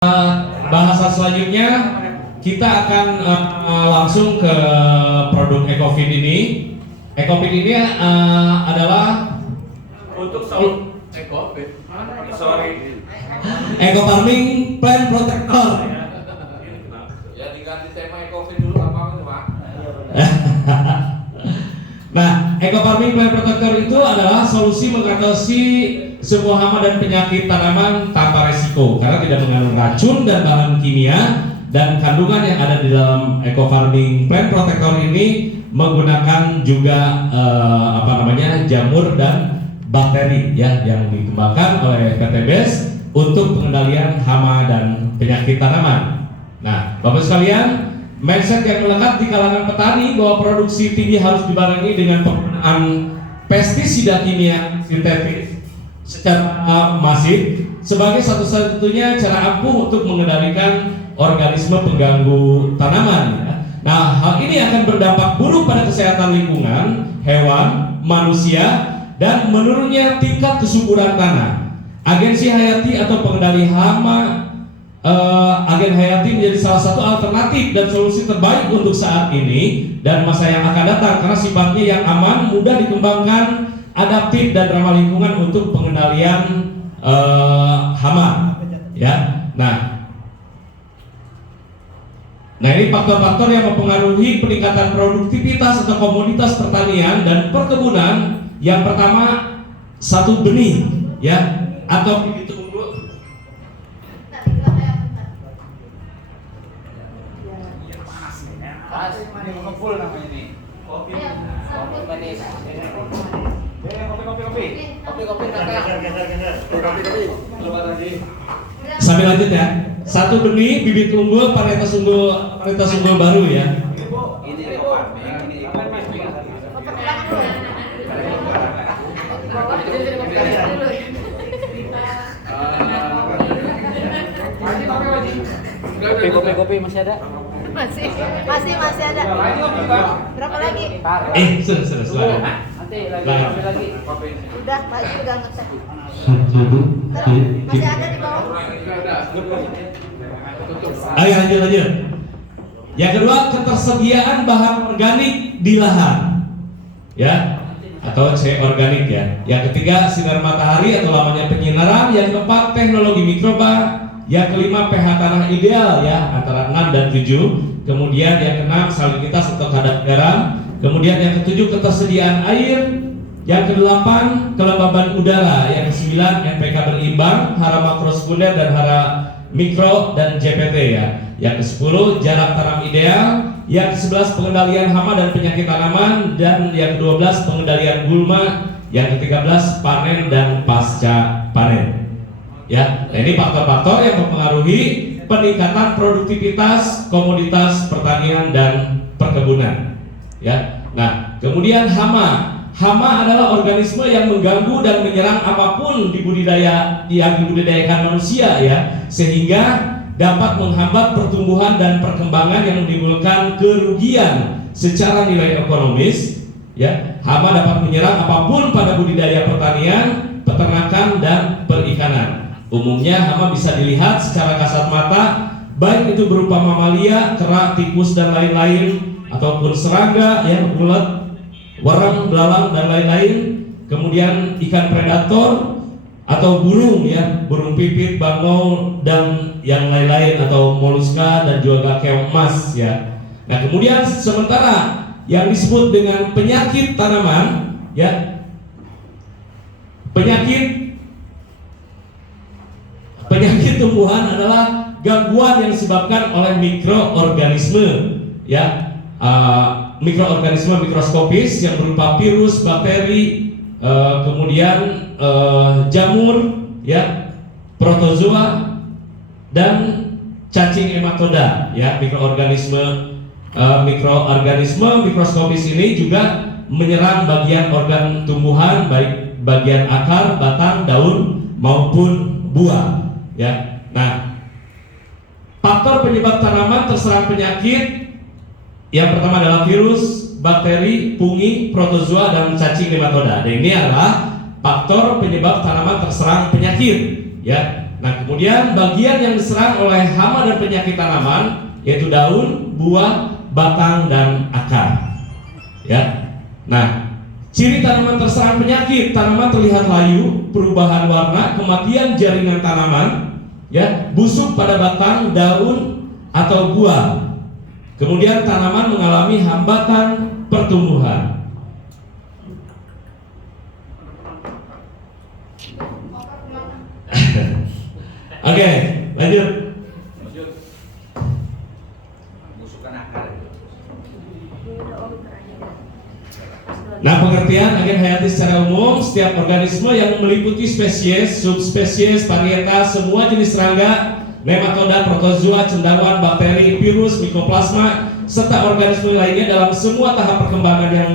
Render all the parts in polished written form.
Bahasan selanjutnya kita akan langsung ke produk EcoFit ini. EcoFit ini adalah untuk EcoFit, Eco Farming Plant Protector. Ya diganti tema EcoFit dulu apa Pak? Nah, Eco Farming Plant Protector itu adalah solusi mengatasi sebuah hama dan penyakit tanaman tanpa resiko karena tidak mengandung racun dan bahan kimia, dan kandungan yang ada di dalam Eco Farming Plant Protector ini menggunakan juga jamur dan bakteri ya yang dikembangkan oleh PT BES untuk pengendalian hama dan penyakit tanaman. Nah, Bapak sekalian, mindset yang melekat di kalangan petani bahwa produksi tinggi harus dibarengi dengan penggunaan pestisida kimia sintetis secara masif sebagai satu-satunya cara ampuh untuk mengendalikan organisme pengganggu tanaman. Nah, hal ini akan berdampak buruk pada kesehatan lingkungan, hewan, manusia, dan menurunnya tingkat kesuburan tanah. Agensi hayati atau pengendali hama, agen hayati menjadi salah satu alternatif dan solusi terbaik untuk saat ini dan masa yang akan datang karena sifatnya yang aman, mudah dikembangkan, adaptif dan ramah lingkungan untuk pengendalian hama. Ya, nah ini faktor-faktor yang mempengaruhi peningkatan produktivitas atau komoditas pertanian dan perkebunan. Yang pertama, satu benih, ya, atau bibit unggul. Ini mengumpul namanya nih. Kopi manis. Kopi. Sambil lanjut ya. Satu benih, bibit unggul, varietas unggul baru ya. Ini Eco Farming, ini Eco Farming. Kopi masih ada? Masih ada. Berapa lagi? Sudah. Nanti lagi. Udah, Pak Ji udah ngetes. Masih ada di bawah. Ayo lanjut. Yang kedua, ketersediaan bahan organik di lahan, ya, atau C organik ya. Yang ketiga, sinar matahari atau lamanya penyinaran. Yang keempat, teknologi mikroba. Yang kelima, pH tanah ideal ya, antara 6 dan 7. Kemudian yang keenam, salinitas atau kadar garam. Kemudian yang ketujuh, ketersediaan air. Yang kedelapan, kelembaban udara. Yang kesembilan, NPK berimbang, hara makro sekunder dan hara mikro dan JPT ya. Yang ke-10, jarak tanam ideal. Yang ke-11, pengendalian hama dan penyakit tanaman. Dan yang ke-12, pengendalian gulma. Yang ke-13, panen dan pasca panen. Ya, nah ini faktor-faktor yang mempengaruhi peningkatan produktivitas komoditas pertanian dan perkebunan. Ya, nah kemudian hama. Hama adalah organisme yang mengganggu dan menyerang apapun yang dibudidayakan manusia ya, sehingga dapat menghambat pertumbuhan dan perkembangan yang menimbulkan kerugian secara nilai ekonomis. Ya, hama dapat menyerang apapun pada budidaya pertanian, peternakan dan perikanan. Umumnya hama bisa dilihat secara kasat mata, baik itu berupa mamalia, kera, tikus dan lain-lain, ataupun serangga, ya, ulat, warang, belalang dan lain-lain. Kemudian ikan predator atau burung, ya, burung pipit, bangau dan yang lain-lain, atau moluska dan juga keong emas, ya. Nah kemudian sementara yang disebut dengan penyakit tanaman, ya, penyakit tumbuhan adalah gangguan yang disebabkan oleh mikroorganisme ya, mikroorganisme mikroskopis yang berupa virus, bakteri, kemudian jamur ya, protozoa dan cacing hematoda ya. Mikroorganisme mikroskopis ini juga menyerang bagian organ tumbuhan, baik bagian akar, batang, daun maupun buah ya. Nah, faktor penyebab tanaman terserang penyakit yang pertama adalah virus, bakteri, fungi, protozoa dan cacing hematoda. Dan ini adalah faktor penyebab tanaman terserang penyakit ya. Nah, kemudian bagian yang diserang oleh hama dan penyakit tanaman yaitu daun, buah, batang, dan akar. Ya. Nah, ciri tanaman terserang penyakit: tanaman terlihat layu, perubahan warna, kematian jaringan tanaman, ya, busuk pada batang, daun, atau buah. Kemudian tanaman mengalami hambatan pertumbuhan. Oke, lanjut. Busukan akar. Nah, pengertian agen hayati secara umum: setiap organisme yang meliputi spesies, subspesies, varietas, semua jenis serangga, nematoda, protozoa, cendawan, bakteri, virus, mikoplasma, serta organisme lainnya dalam semua tahap perkembangan yang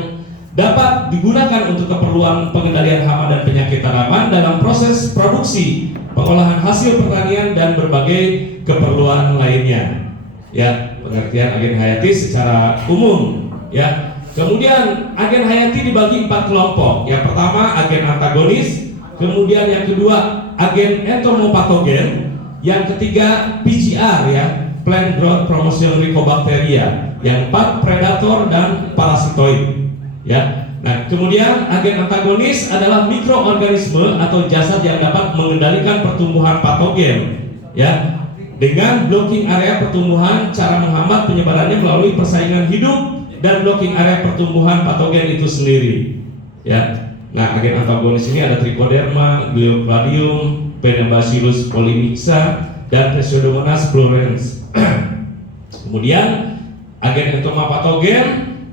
dapat digunakan untuk keperluan pengendalian hama dan penyakit tanaman dalam proses produksi, pengolahan hasil pertanian, dan berbagai keperluan lainnya. Ya, pengertian agen hayati secara umum. Ya. Kemudian agen hayati dibagi 4 kelompok. Yang pertama agen antagonis, kemudian yang kedua agen entomopatogen, yang ketiga PGR, ya, plant growth promotion Ricobacteria, yang keempat predator dan parasitoid. Ya. Nah, kemudian agen antagonis adalah mikroorganisme atau jasad yang dapat mengendalikan pertumbuhan patogen, ya, dengan blocking area pertumbuhan, cara menghambat penyebarannya melalui persaingan hidup, dan blocking area pertumbuhan patogen itu sendiri. Ya. Nah, agen antagonis ini ada Trichoderma, Gliocladium, Bacillus polymixa, dan Pseudomonas florens. Kemudian agen entomopatogen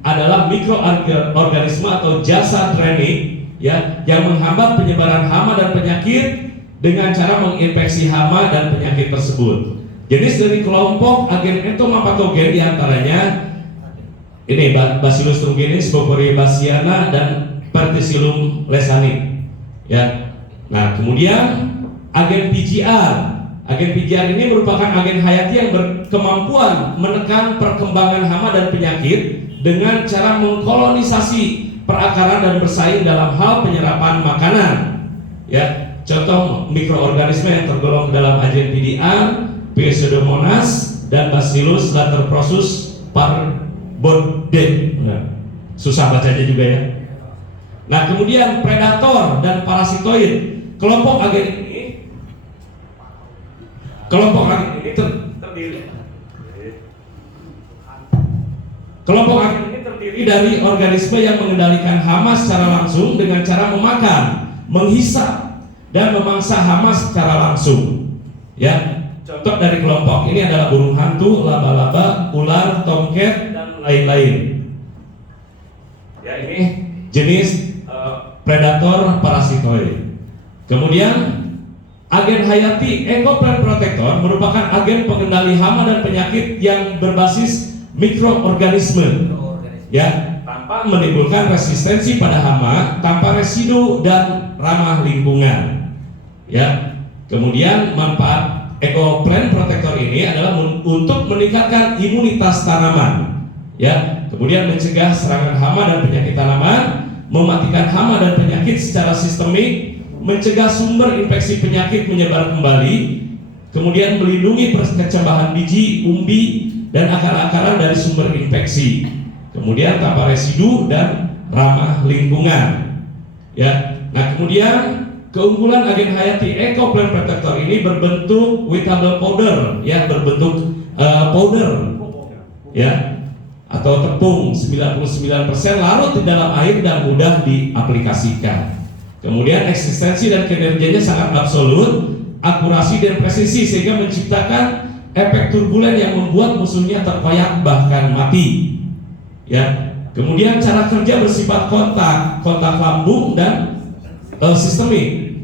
adalah mikroorganisme atau jasad draining, ya, yang menghambat penyebaran hama dan penyakit dengan cara menginfeksi hama dan penyakit tersebut. Jenis dari kelompok agen entomopatogen diantaranya ini Bacillus thuringiensis, Borkeliaceae, dan Verticillum lesani. Ya. Nah, kemudian agen PGR. Agen PGR ini merupakan agen hayati yang berkemampuan menekan perkembangan hama dan penyakit dengan cara mengkolonisasi perakaran dan bersaing dalam hal penyerapan makanan. Ya, contoh mikroorganisme yang tergolong dalam agen PDR, Pseudomonas dan Bacillus laterosus parbodet. Nah, susah bacanya juga ya. Nah, kemudian predator dan parasitoid. Kelompok agen ini terdiri. Kelompok agen ini terdiri dari organisme yang mengendalikan hama secara langsung dengan cara memakan, menghisap, dan memangsa hama secara langsung. Ya, contoh dari kelompok ini adalah burung hantu, laba-laba, ular, tomcat, dan lain-lain. Ya, ini jenis predator parasitoid. Kemudian agen hayati ecoplant protector merupakan agen pengendali hama dan penyakit yang berbasis mikroorganisme, ya, tanpa menimbulkan resistensi pada hama, tanpa residu, dan ramah lingkungan. Ya. Kemudian manfaat ecoplant protector ini adalah untuk meningkatkan imunitas tanaman, ya, kemudian mencegah serangan hama dan penyakit tanaman, mematikan hama dan penyakit secara sistemik, mencegah sumber infeksi penyakit menyebar kembali, kemudian melindungi perkecambahan biji, umbi, dan akar-akaran dari sumber infeksi, kemudian tanpa residu dan ramah lingkungan. Ya. Nah, kemudian keunggulan agen hayati ecoplant protector ini berbentuk wettable powder, ya, berbentuk powder, ya, atau tepung 99% larut di dalam air dan mudah diaplikasikan. Kemudian eksistensi dan kinerjanya sangat absolut, akurasi dan presisi sehingga menciptakan efek turbulen yang membuat musuhnya terkoyak bahkan mati. Ya. Kemudian cara kerja bersifat kontak lambung dan sistemik.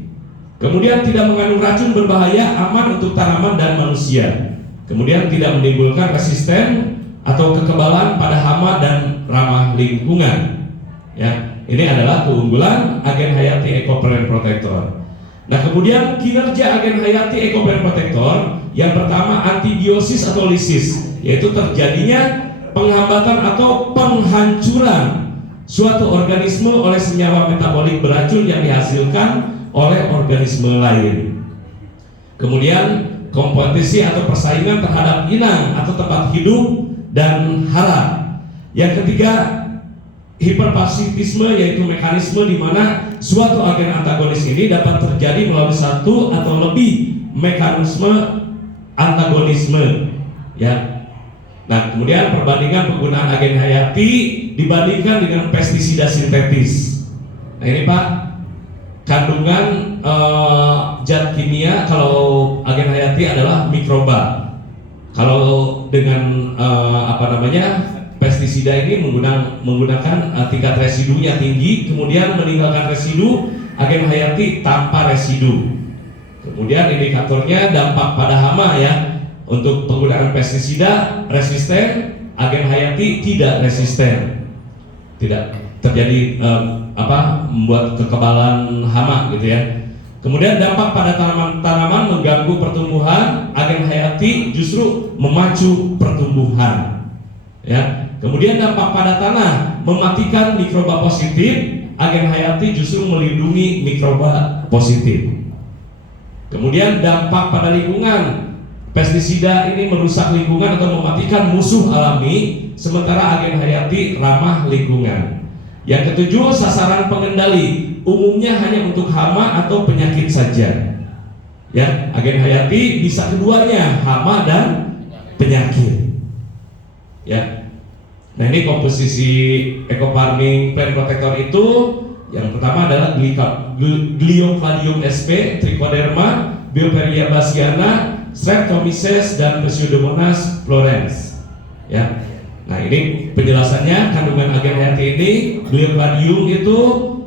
Kemudian tidak mengandung racun berbahaya, aman untuk tanaman dan manusia. Kemudian tidak menimbulkan resisten atau kekebalan pada hama dan ramah lingkungan. Ya. Ini adalah keunggulan agen hayati ecoplant protector. Nah, kemudian kinerja agen hayati ecoplant protector, yang pertama antibiosis atau lisis, yaitu terjadinya penghambatan atau penghancuran suatu organisme oleh senyawa metabolik beracun yang dihasilkan oleh organisme lain. Kemudian kompetisi atau persaingan terhadap inang atau tempat hidup dan hara. Yang ketiga, hiperparasitisme, yaitu mekanisme di mana suatu agen antagonis ini dapat terjadi melalui satu atau lebih mekanisme antagonisme. Ya. Nah, kemudian perbandingan penggunaan agen hayati dibandingkan dengan pestisida sintetis. Nah, ini Pak, kandungan zat kimia kalau agen hayati adalah mikroba. Kalau dengan pestisida ini menggunakan tingkat residunya tinggi, kemudian meninggalkan residu. Agen hayati tanpa residu. Kemudian indikatornya dampak pada hama ya. Untuk penggunaan pestisida resisten, agen hayati tidak resisten, tidak terjadi membuat kekebalan hama gitu ya. Kemudian dampak pada tanaman mengganggu pertumbuhan, agen hayati justru memacu pertumbuhan. Ya. Kemudian dampak pada tanah mematikan mikroba positif, agen hayati justru melindungi mikroba positif. Kemudian dampak pada lingkungan, pestisida ini merusak lingkungan atau mematikan musuh alami, sementara agen hayati ramah lingkungan. Yang ketujuh, sasaran pengendali umumnya hanya untuk hama atau penyakit saja. Ya, agen hayati bisa keduanya, hama dan penyakit. Ya. Nah, ini komposisi eco farming plant protector itu yang pertama adalah Gliophydium sp, Trichoderma, Bioperia bassiana, Streptomyces dan Pseudomonas florens. Ya. Nah, ini penjelasannya. Kandungan agen hayati ini, Gliophydium itu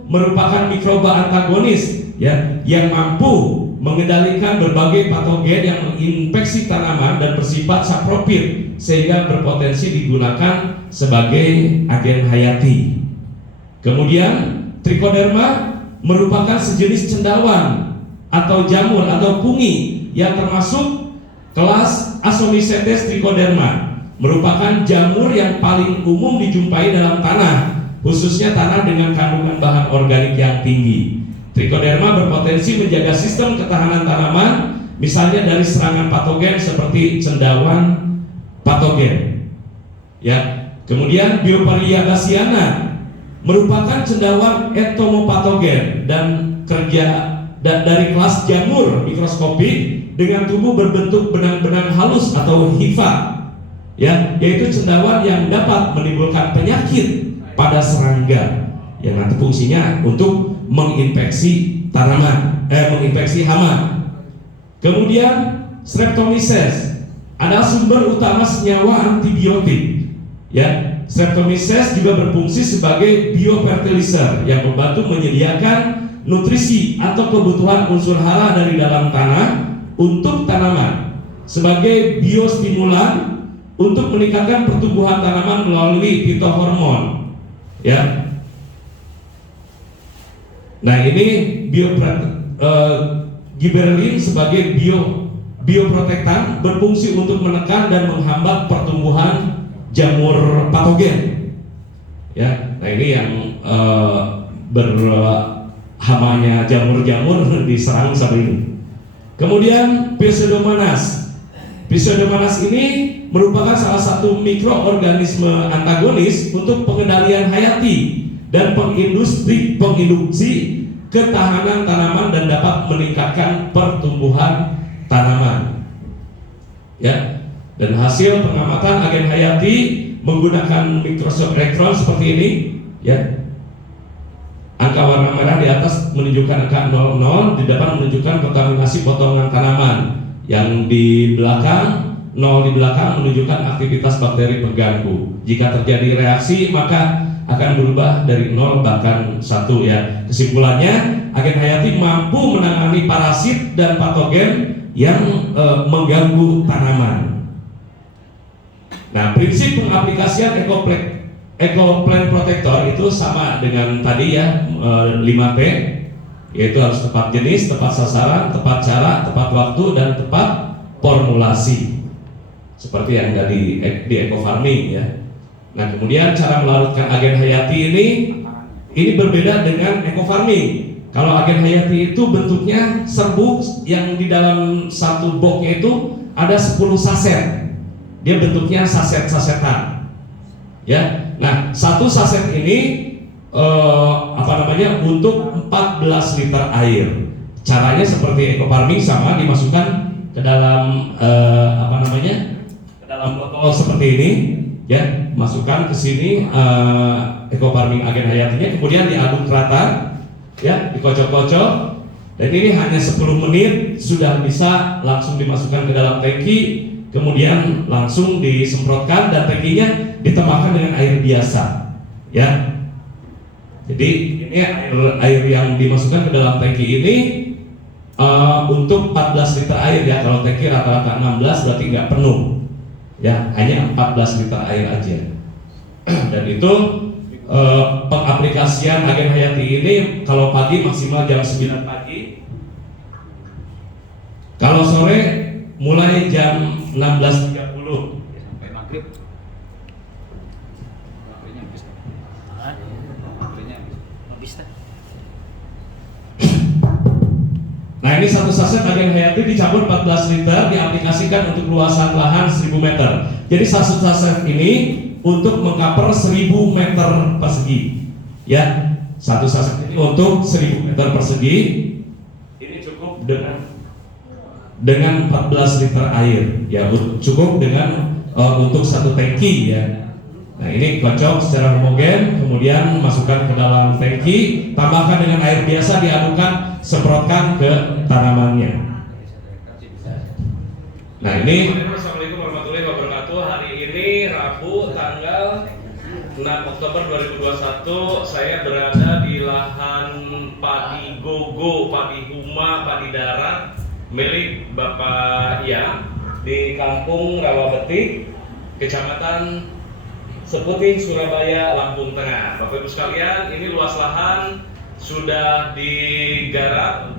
merupakan mikroba antagonis ya, yang mampu mengendalikan berbagai patogen yang menginfeksi tanaman dan bersifat saprofit sehingga berpotensi digunakan sebagai agen hayati. Kemudian Trichoderma merupakan sejenis cendawan atau jamur atau fungi yang termasuk kelas Asomycetes trichoderma, merupakan jamur yang paling umum dijumpai dalam tanah, khususnya tanah dengan kandungan bahan organik yang tinggi. Trichoderma berpotensi menjaga sistem ketahanan tanaman, misalnya dari serangan patogen seperti cendawan patogen. Ya. Kemudian Bioperia bassiana merupakan cendawan entomopatogen dan dari kelas jamur mikroskopik dengan tubuh berbentuk benang-benang halus atau hifa, ya, yaitu cendawan yang dapat menimbulkan penyakit pada serangga yang nanti fungsinya untuk menginfeksi tanaman, menginfeksi hama. Kemudian Streptomyces adalah sumber utama senyawa antibiotik. Ya, Streptomyces juga berfungsi sebagai biofertilizer yang membantu menyediakan nutrisi atau kebutuhan unsur hara dari dalam tanah untuk tanaman, sebagai biostimulan untuk meningkatkan pertumbuhan tanaman melalui fitohormon. Ya. Nah, ini Gibberellin sebagai bioprotektan berfungsi untuk menekan dan menghambat pertumbuhan jamur patogen. Ya, nah ini yang hamanya jamur-jamur diserang seperti ini. Kemudian Pseudomonas. Pseudomonas ini merupakan salah satu mikroorganisme antagonis untuk pengendalian hayati dan penginduksi ketahanan tanaman dan dapat meningkatkan pertumbuhan tanaman. Ya. Dan hasil pengamatan agen hayati menggunakan mikroskop elektron seperti ini, ya. Angka warna merah di atas menunjukkan angka 00, di depan menunjukkan kontaminasi potongan tanaman. Yang di belakang, 0 di belakang menunjukkan aktivitas bakteri pengganggu. Jika terjadi reaksi maka akan berubah dari 0 bahkan 1 ya. Kesimpulannya, agen hayati mampu menangani parasit dan patogen yang mengganggu tanaman. Nah, prinsip pengaplikasian Eco Plant Protector itu sama dengan tadi ya, 5T, yaitu harus tepat jenis, tepat sasaran, tepat cara, tepat waktu, dan tepat formulasi. Seperti yang dari di eco farming ya. Nah, kemudian cara melarutkan agen hayati ini berbeda dengan eco farming. Kalau agen hayati itu bentuknya serbuk yang di dalam satu boxnya itu ada 10 saset. Dia bentuknya saset-sasetan. Ya. Nah, satu saset ini untuk 14 liter air. Caranya seperti eco farming, sama dimasukkan ke dalam ke dalam botol seperti ini, ya, masukkan ke sini eco farming agen hayatinya, kemudian diaduk rata, ya, dikocok-kocok, dan ini hanya 10 menit sudah bisa langsung dimasukkan ke dalam tangki, kemudian langsung disemprotkan dan tangkinya ditambahkan dengan air biasa, ya. Jadi ini air yang dimasukkan ke dalam tangki ini untuk 14 liter air, ya. Kalau tangki rata-rata 16 berarti nggak penuh, ya, hanya 14 liter air aja. Dan itu pengaplikasian agen hayati ini kalau pagi maksimal jam 9 pagi, kalau sore mulai jam 16.30 sampai maghrib. Nah, ini satu saset agen hayati dicampur 14 liter, diaplikasikan untuk luasan lahan 1000 meter. Jadi satu saset ini untuk mengcover 1000 meter persegi, ya. Satu saset ini untuk 1000 meter persegi. Ini cukup dengan 14 liter air, ya, cukup dengan untuk satu tangki, ya. Nah, ini kocok secara homogen, kemudian masukkan ke dalam tangki, tambahkan dengan air biasa, diadukkan, semprotkan ke tanamannya. Nah, ini Assalamualaikum warahmatullahi wabarakatuh. Hari ini Rabu tanggal 6 Oktober 2021, saya berada di lahan padi Gogo, padi Huma, padi darat milik Bapak Ia di Kampung Rawabetik, Kecamatan Seputing, Surabaya, Lampung Tengah. Bapak Ibu sekalian, ini luas lahan sudah digarap.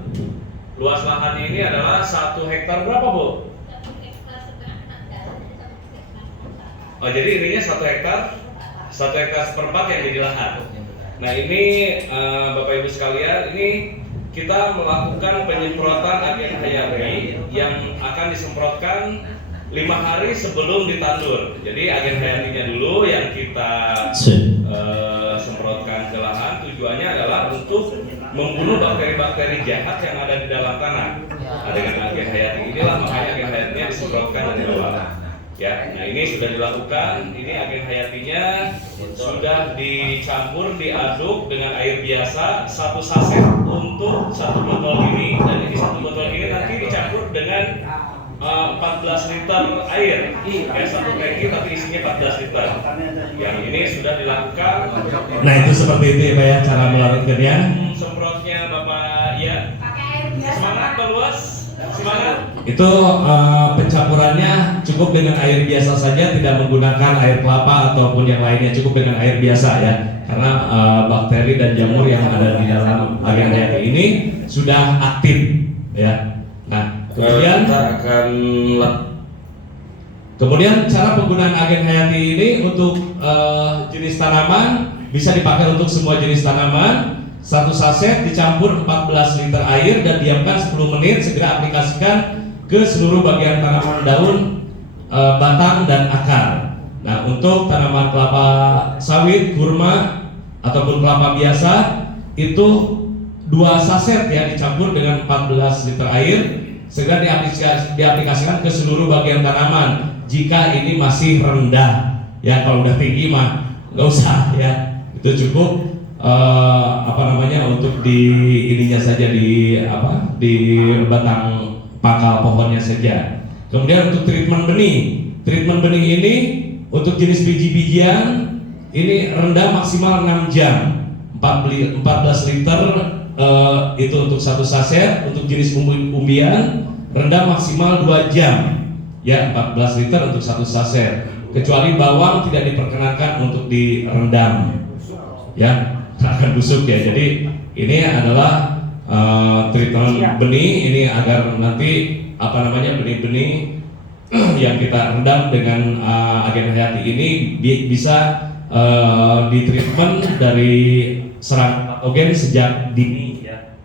Luas lahan ini adalah 1 hektar berapa, Bu? 1 hektar setengah. Oh, jadi ininya 1 hektar, 1 hektar seperempat yang jadi lahan. Nah, ini Bapak Ibu sekalian, ini kita melakukan penyemprotan agen hayati yang akan disemprotkan 5 hari sebelum ditandur. Jadi agen hayatinya dulu yang kita semprotkan ke lahan. Tujuannya adalah untuk membunuh bakteri-bakteri jahat yang ada di dalam tanah. Nah, dengan agen hayati inilah makanya agen hayatinya disemprotkan dari awal. Ya, nah ini sudah dilakukan. Ini agen hayatinya sudah dicampur, diaduk dengan air biasa 1 saset untuk 1 botol ini, dan ini 1 botol ini nanti dicampur dengan 14 liter air, kayak 1 tangki tapi isinya 14 liter. Yang ini sudah dilakukan. Nah, itu seperti itu ya Pak ya, cara melarutkannya. Semprotnya Bapak ya. Semangat Pak Luas, semangat. Itu pencampurannya cukup dengan air biasa saja, tidak menggunakan air kelapa ataupun yang lainnya, cukup dengan air biasa ya. Karena bakteri dan jamur yang ada di dalam agen hayati ini sudah aktif ya. Nah, kemudian cara penggunaan agen hayati ini untuk jenis tanaman bisa dipakai untuk semua jenis tanaman. 1 saset dicampur 14 liter air dan diamkan 10 menit, segera aplikasikan ke seluruh bagian tanaman daun, batang dan akar. Nah, untuk tanaman kelapa sawit, kurma ataupun kelapa biasa itu 2 saset ya dicampur dengan 14 liter air, segera diaplikasikan ke seluruh bagian tanaman. Jika ini masih rendah, ya kalau udah tinggi mah nggak usah ya, itu cukup untuk di ininya saja, di batang pangkal pohonnya saja. Kemudian untuk treatment benih ini untuk jenis biji-bijian ini rendah maksimal 6 jam, 14 liter itu untuk 1 saset. Untuk jenis umbian rendah maksimal 2 jam ya, 14 liter untuk 1 saset. Kecuali bawang tidak diperkenankan untuk direndam ya, akan busuk ya. Jadi ini adalah treatment benih ini agar nanti benih-benih yang kita rendam dengan agen hayati ini bisa ditreatment dari serangan patogen sejak dini ya.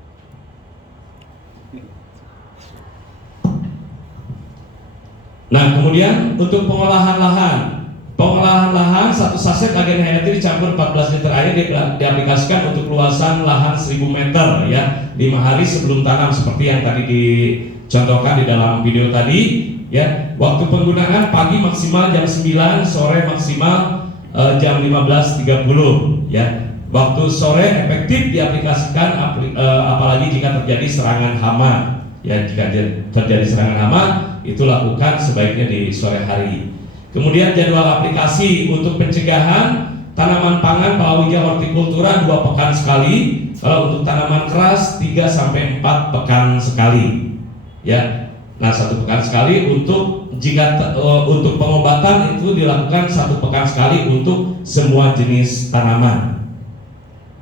Nah, kemudian untuk pengolahan lahan, satu saset agen hayati dicampur 14 liter air diaplikasikan untuk luasan lahan 1000 meter ya, 5 hari sebelum tanam seperti yang tadi dicontohkan di dalam video tadi ya. Waktu penggunaan pagi maksimal jam 9, sore maksimal jam 15.30 ya. Waktu sore efektif diaplikasikan apalagi jika terjadi serangan hama ya. Jika terjadi serangan hama itu lakukan sebaiknya di sore hari. Kemudian jadwal aplikasi untuk pencegahan tanaman pangan palawija hortikultura 2 pekan sekali. Kalau untuk tanaman keras 3 sampai 4 pekan sekali. Ya. Nah, 1 pekan sekali untuk untuk pengobatan itu dilakukan 1 pekan sekali untuk semua jenis tanaman.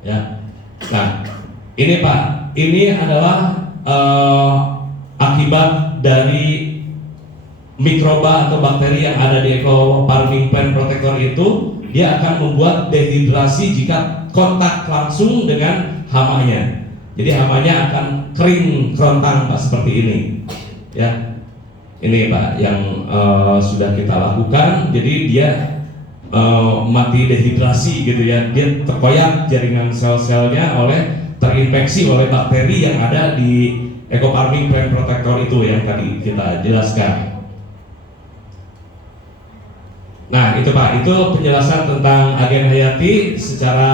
Ya. Nah, ini Pak, ini adalah akibat dari mikroba atau bakteri yang ada di Eco Farming Plant Protector itu. Dia akan membuat dehidrasi jika kontak langsung dengan hamanya. Jadi hamanya akan kering kerontang Pak, seperti ini ya. Ini Pak yang sudah kita lakukan. Jadi dia mati dehidrasi gitu ya. Dia terkoyak jaringan sel-selnya terinfeksi oleh bakteri yang ada di Eco Farming Plant Protector itu yang tadi kita jelaskan. Nah itu Pak, itu penjelasan tentang agen hayati secara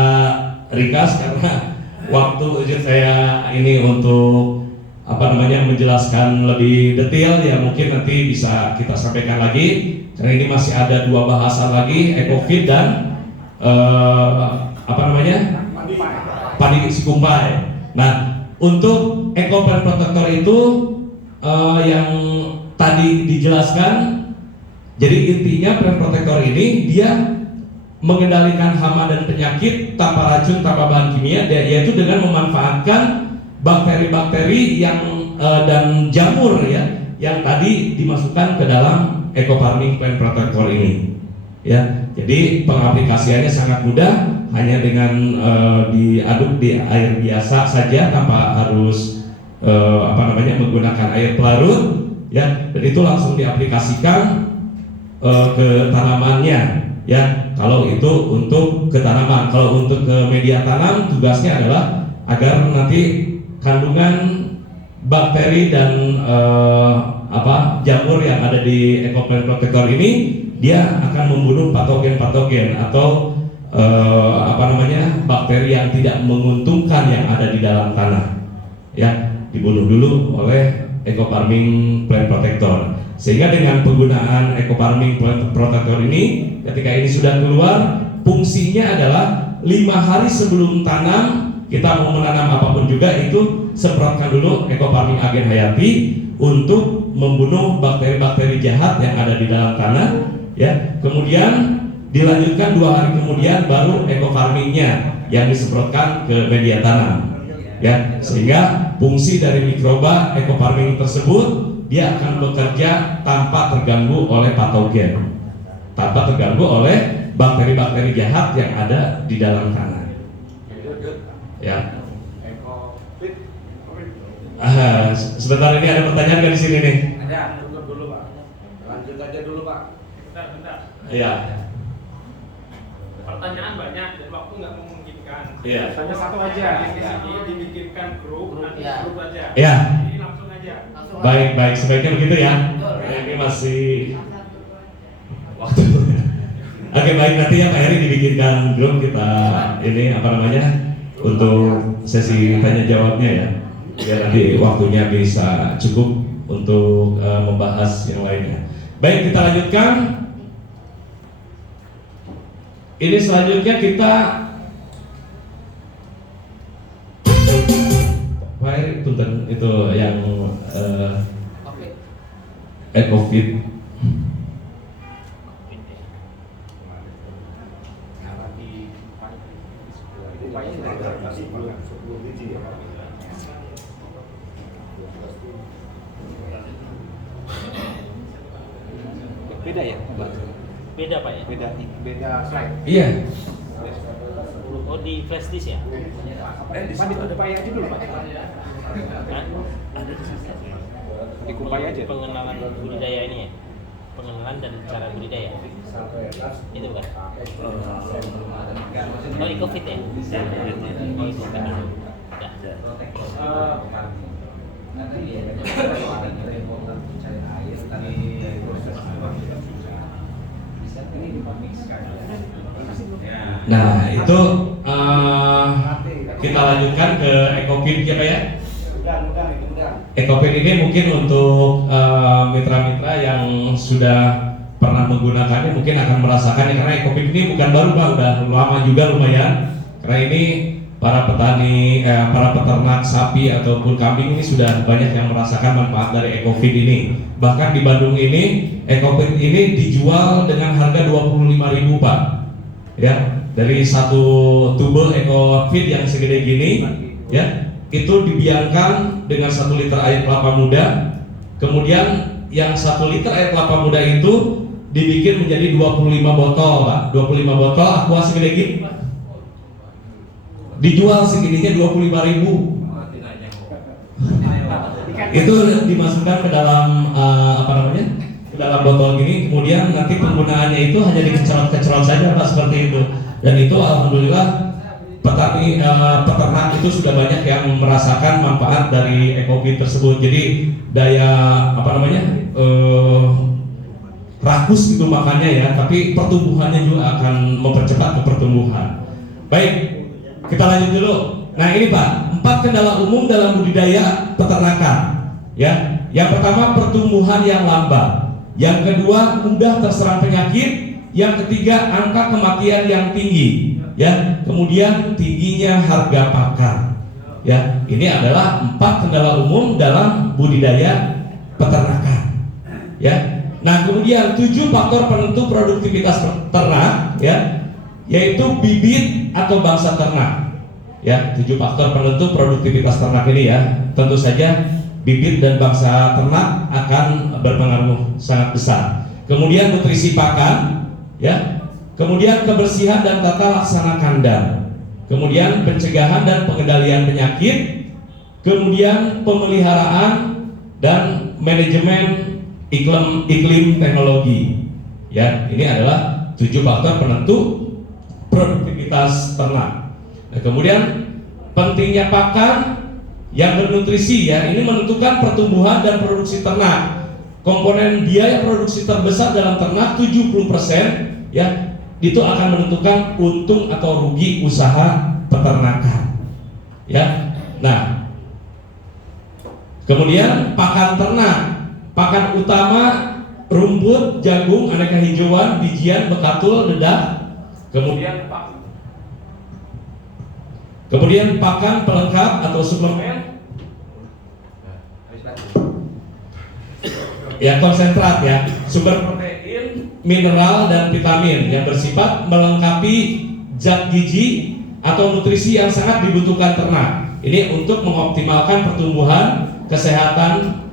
ringkas karena waktu saya ini untuk menjelaskan lebih detail ya, mungkin nanti bisa kita sampaikan lagi karena ini masih ada 2 bahasan lagi, EcoFit dan padi sikumpai. Nah untuk Eco Plant Protector itu yang tadi dijelaskan. Jadi intinya plant protector ini dia mengendalikan hama dan penyakit tanpa racun, tanpa bahan kimia, yaitu dengan memanfaatkan bakteri-bakteri dan jamur ya yang tadi dimasukkan ke dalam Eco Farming Plant Protector ini. Ya, jadi pengaplikasiannya sangat mudah, hanya dengan diaduk di air biasa saja tanpa harus menggunakan air pelarut ya, dan itu langsung diaplikasikan ke tanamannya ya. Kalau itu untuk ke tanaman, kalau untuk ke media tanam tugasnya adalah agar nanti kandungan bakteri dan jamur yang ada di Eco Plant Protector ini dia akan membunuh patogen-patogen atau bakteri yang tidak menguntungkan yang ada di dalam tanah ya, dibunuh dulu oleh Eco Farming Plant Protector. Sehingga dengan penggunaan Eco Farming Plant Protector ini, ketika ini sudah keluar, fungsinya adalah 5 hari sebelum tanam, kita mau menanam apapun juga itu semprotkan dulu Eco Farming Agen Hayati untuk membunuh bakteri-bakteri jahat yang ada di dalam tanah ya. Kemudian dilanjutkan 2 hari kemudian baru Eco Farmingnya yang disemprotkan ke media tanam ya, sehingga fungsi dari mikroba Eco Farming tersebut dia akan bekerja tanpa terganggu oleh patogen, tanpa terganggu oleh bakteri-bakteri jahat yang ada di dalam tanah. Ya. Sebentar, ini ada pertanyaan dari sini nih. Ada, tunggu dulu Pak. Lanjut aja dulu Pak. Bentar. Iya. Pertanyaan banyak dan waktu nggak memungkinkan. Iya. Hanya satu aja. Di sini dibikinkan grup, nanti grup aja. Iya. Jadi langsung aja. Baik, sebaiknya begitu ya. Ini masih waktu. Oke, baik, nanti ya Pak Heri dibikinkan grup kita ini untuk sesi tanya jawabnya ya. Biar nanti waktunya bisa cukup untuk membahas yang lainnya. Baik, kita lanjutkan. Ini selanjutnya kita Pak Heri, punten itu yang EcoFit. Beda ya, Pak? Beda Pak ya? Beda slide. Iya. Oh di flash disk ya? Di sini ada Pak aja dulu, Pak. Hah? Di Kupai aja. Pengenalan budidaya ini ya? pengenalan dan cara budidaya. Itu bukan? Oh, Ecofit ya? Oh, Ecofit. Udah. Nah itu kita lanjutkan ke Ecofit ya Pak ya. Ecofit ini mungkin untuk mitra-mitra yang sudah pernah menggunakannya mungkin akan merasakannya, karena Ecofit ini bukan baru Pak, udah lama juga lumayan. Karena ini para petani, para peternak sapi ataupun kambing ini sudah banyak yang merasakan manfaat dari Ecofit ini. Bahkan di Bandung ini Ecofit ini dijual dengan harga 25.000 Pak. Ya, dari satu tube Ecofit yang segede gini, ya, itu dibiarkan dengan 1 liter air kelapa muda. Kemudian yang 1 liter air kelapa muda itu dibikin menjadi 25 botol Pak. 25 botol aqua segede gini Pak. Dijual segininya 25.000. Itu dimasukkan ke dalam ke dalam botol gini, kemudian nanti penggunaannya itu hanya dikecerot-kecerot saja Pak, seperti itu. Dan itu alhamdulillah petani peternak itu sudah banyak yang merasakan manfaat dari Ecofit tersebut. Jadi daya rakus itu makannya ya, tapi pertumbuhannya juga akan mempercepat pertumbuhan. Baik, kita lanjut dulu. Nah ini Pak, 4 kendala umum dalam budidaya peternakan. Ya, yang pertama pertumbuhan yang lambat. Yang kedua mudah terserang penyakit. Yang ketiga angka kematian yang tinggi. Ya, kemudian tingginya harga pakan. Ya, ini adalah 4 kendala umum dalam budidaya peternakan. Ya. Nah, kemudian 7 faktor penentu produktivitas ternak, ya, yaitu bibit atau bangsa ternak. Ya, 7 faktor penentu produktivitas ternak ini ya. Tentu saja bibit dan bangsa ternak akan berpengaruh sangat besar. Kemudian nutrisi pakan, ya. Kemudian kebersihan dan tata laksana kandang. Kemudian pencegahan dan pengendalian penyakit. Kemudian pemeliharaan dan manajemen iklim teknologi. Ya, ini adalah 7 faktor penentu produktivitas ternak. Nah, kemudian pentingnya pakan yang bernutrisi ya, ini menentukan pertumbuhan dan produksi ternak. Komponen biaya produksi terbesar dalam ternak 70% ya, itu akan menentukan untung atau rugi usaha peternakan. Ya. Nah, kemudian pakan ternak. Pakan utama rumput, jagung, aneka hijauan, bijian, bekatul, dedak. Kemudian pakan pelengkap atau suplemen. Ya, konsentrat ya, sumber protein, mineral dan vitamin yang bersifat melengkapi zat gizi atau nutrisi yang sangat dibutuhkan ternak. Ini untuk mengoptimalkan pertumbuhan, kesehatan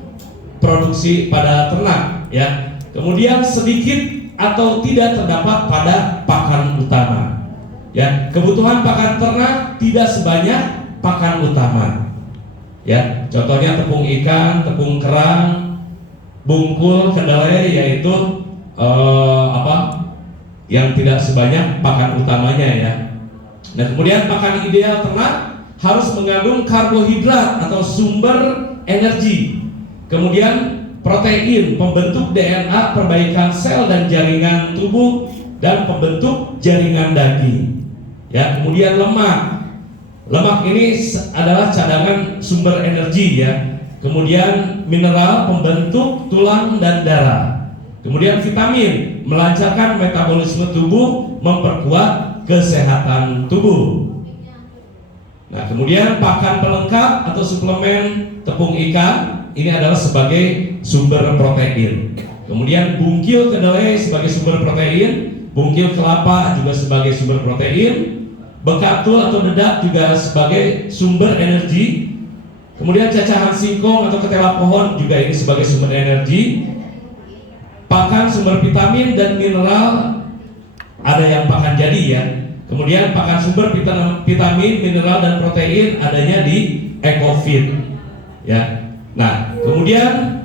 produksi pada ternak ya. Kemudian sedikit atau tidak terdapat pada pakan utama ya. Kebutuhan pakan ternak tidak sebanyak pakan utama ya. Contohnya tepung ikan, tepung kerang, bungkul, kedelai, yaitu yang tidak sebanyak pakan utamanya ya. Nah, kemudian pakan ideal ternak harus mengandung karbohidrat atau sumber energi. Kemudian protein, pembentuk DNA, perbaikan sel dan jaringan tubuh, dan pembentuk jaringan daging. Ya, kemudian lemak. Lemak ini adalah cadangan sumber energi ya. Kemudian mineral, pembentuk tulang dan darah. Kemudian vitamin, melancarkan metabolisme tubuh, memperkuat kesehatan tubuh. Nah, kemudian pakan pelengkap atau suplemen tepung ikan. Ini adalah sebagai sumber protein. Kemudian bungkil kedelai sebagai sumber protein, bungkil kelapa juga sebagai sumber protein, bekatul atau dedak juga sebagai sumber energi. Kemudian cacahan singkong atau ketela pohon juga ini sebagai sumber energi. Pakan sumber vitamin dan mineral ada yang pakan jadi ya. Kemudian pakan sumber vitamin, mineral dan protein adanya di Ecofit ya. Nah, kemudian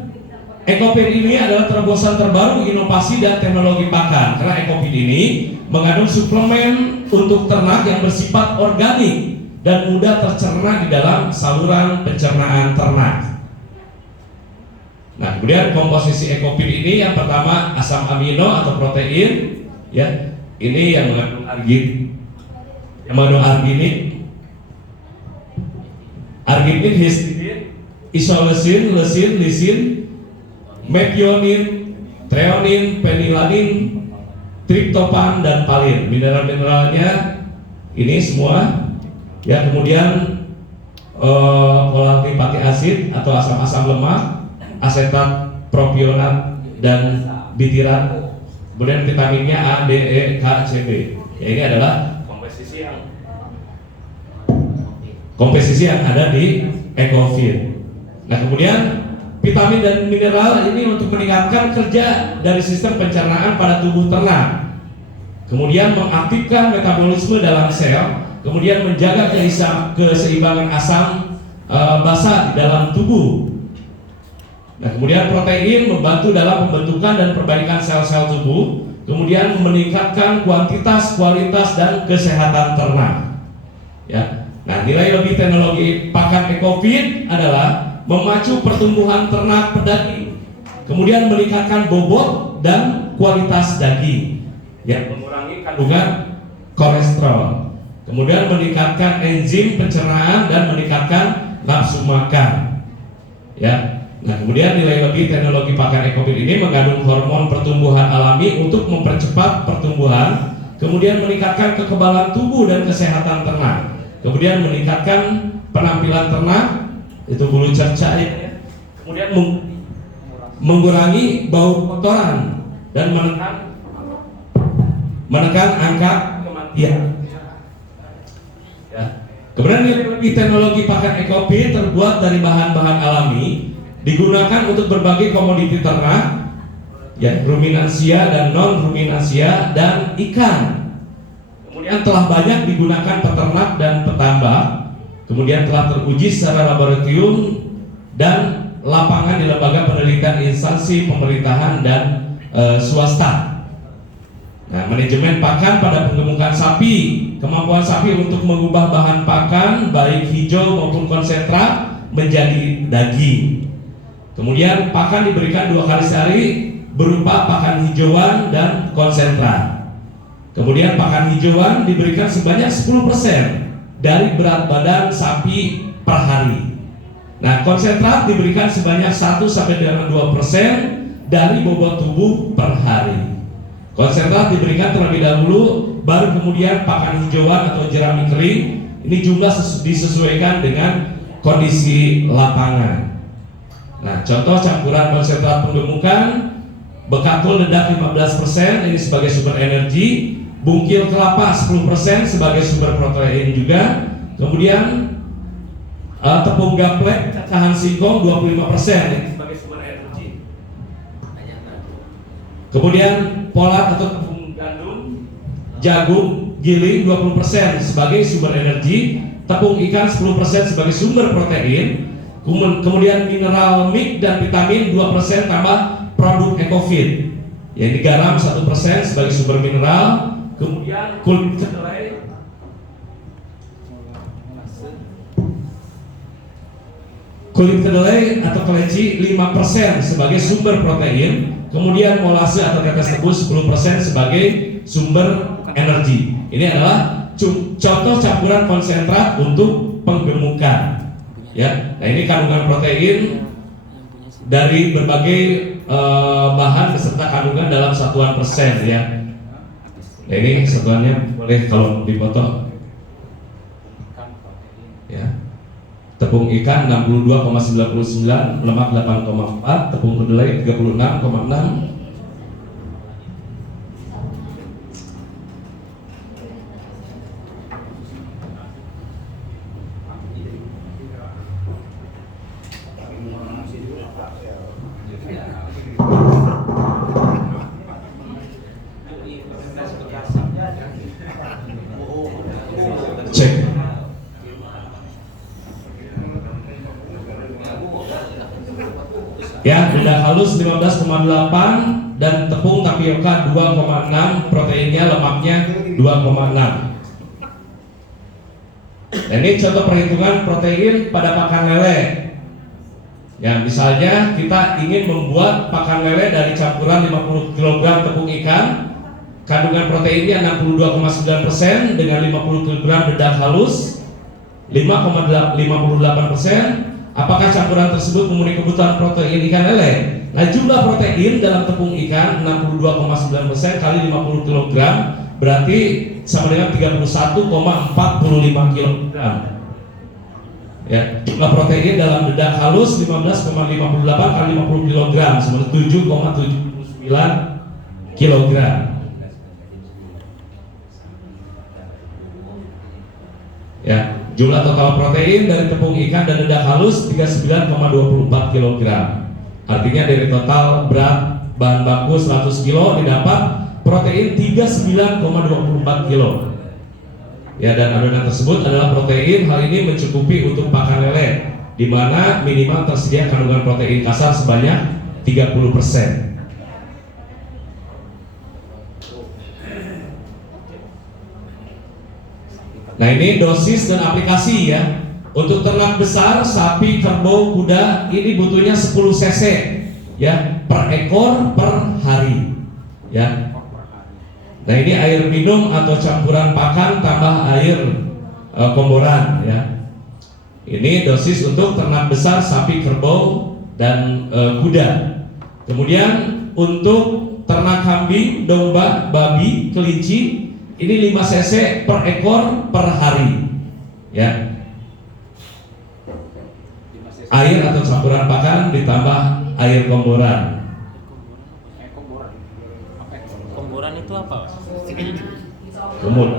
Ecofeed ini adalah terobosan terbaru inovasi dan teknologi pakan, karena Ecofeed ini mengandung suplemen untuk ternak yang bersifat organik dan mudah tercerna di dalam saluran pencernaan ternak. Nah, kemudian komposisi Ecofeed ini yang pertama asam amino atau protein, ya, ini yang mengandung arginin, histidin, isoleucin, leucin, lisin, methionin, threonin, fenilanin, triptofan dan valin. Mineral-mineralnya ini semua, ya. Kemudian polarity fatty acid atau asam-asam lemak, asetat, propionat dan bitirat. Kemudian vitaminnya A, D, E, K, C, B. Ya, ini adalah komposisi yang ada di Ecofeed. Nah, kemudian vitamin dan mineral ini untuk meningkatkan kerja dari sistem pencernaan pada tubuh ternak, kemudian mengaktifkan metabolisme dalam sel, kemudian menjaga keseimbangan asam basa di dalam tubuh. Nah, kemudian protein membantu dalam pembentukan dan perbaikan sel-sel tubuh, kemudian meningkatkan kuantitas, kualitas dan kesehatan ternak. Ya. Nah, nilai lebih teknologi pakan Ecofeed adalah memacu pertumbuhan ternak pedaging, kemudian meningkatkan bobot dan kualitas daging, ya, mengurangi kandungan kolesterol, kemudian meningkatkan enzim pencernaan dan meningkatkan nafsu makan, ya. Nah, kemudian nilai lebih teknologi pakan Ecofeed ini mengandung hormon pertumbuhan alami untuk mempercepat pertumbuhan, kemudian meningkatkan kekebalan tubuh dan kesehatan ternak, kemudian meningkatkan penampilan ternak, itu bulu cerca, ya. Kemudian mengurangi bau kotoran dan menekan angka kematian. Ya. Kemudian nilai teknologi pakan Ecofeed terbuat dari bahan-bahan alami, digunakan untuk berbagai komoditi ternak, ya, ruminansia dan non ruminansia dan ikan. Kemudian telah banyak digunakan peternak dan petambak. Kemudian telah teruji secara laboratorium dan lapangan di lembaga penelitian instansi pemerintahan dan swasta. Nah, manajemen pakan pada penggemukan sapi, kemampuan sapi untuk mengubah bahan pakan baik hijau maupun konsentrat menjadi daging. Kemudian pakan diberikan 2 kali sehari berupa pakan hijauan dan konsentrat. Kemudian pakan hijauan diberikan sebanyak 10% dari berat badan sapi per hari. Nah, konsentrat diberikan sebanyak 1-2% dari bobot tubuh per hari. Konsentrat diberikan terlebih dahulu, baru kemudian pakan hijauan atau jerami kering. Ini jumlah disesuaikan dengan kondisi lapangan. Nah, contoh campuran konsentrat penggemukan: bekatul dedak 15% ini sebagai sumber energi, bungkil kelapa 10% sebagai sumber protein juga, kemudian tepung gaplek cacahan singkong 25% ini sebagai sumber energi, kemudian polat atau tepung gandum, jagung, giling 20% sebagai sumber energi, tepung ikan 10% sebagai sumber protein, kemudian mineral mix dan vitamin 2% tambah produk Ecofeed, yaitu garam 1% sebagai sumber mineral. Kemudian kulit kedelai atau keleci 5% sebagai sumber protein, kemudian molase atau tetes tebus 10% sebagai sumber energi. Ini adalah contoh campuran konsentrat untuk penggemukan, ya. Nah, ini kandungan protein dari berbagai bahan beserta kandungan dalam satuan persen, ya. Nah, ini satuannya boleh kalau dipoto, ya. Tepung ikan 62,99, lemak 8,4, tepung kedelai 36,6. Cek. Ya, dedak halus 15,8 dan tepung tapioka 2,6, proteinnya, lemaknya 2,6. Dan ini contoh perhitungan protein pada pakan lele. Ya, misalnya kita ingin membuat pakan lele dari campuran 50 kg tepung ikan, kandungan proteinnya 62,9% dengan 50 kg dedak halus 5,58%. Apakah campuran tersebut memenuhi kebutuhan protein ikan lele? Nah, jumlah protein dalam tepung ikan 62,9% kali 50 kg berarti sama dengan 31,45 kg. Ya, jumlah protein dalam dedak halus 15,58 kali 50 kg sama 7,79 kg. Ya, jumlah total protein dari tepung ikan dan dedak halus 39,24 kg. Artinya dari total berat bahan baku 100 kg didapat protein 39,24 kg. Ya, dan adonan tersebut adalah protein. Hal ini mencukupi untuk pakan lele, di mana minimal tersedia kandungan protein kasar sebanyak 30%. Nah, ini dosis dan aplikasi ya. Untuk ternak besar, sapi, kerbau, kuda, ini butuhnya 10 cc ya per ekor per hari ya. Nah, ini air minum atau campuran pakan tambah air komboran ya. Ini dosis untuk ternak besar, sapi, kerbau, dan kuda. Kemudian untuk ternak kambing, domba, babi, kelinci, ini 5 cc per ekor per hari ya. Air atau campuran pakan ditambah air komboran. Komboran itu apa? Kumur.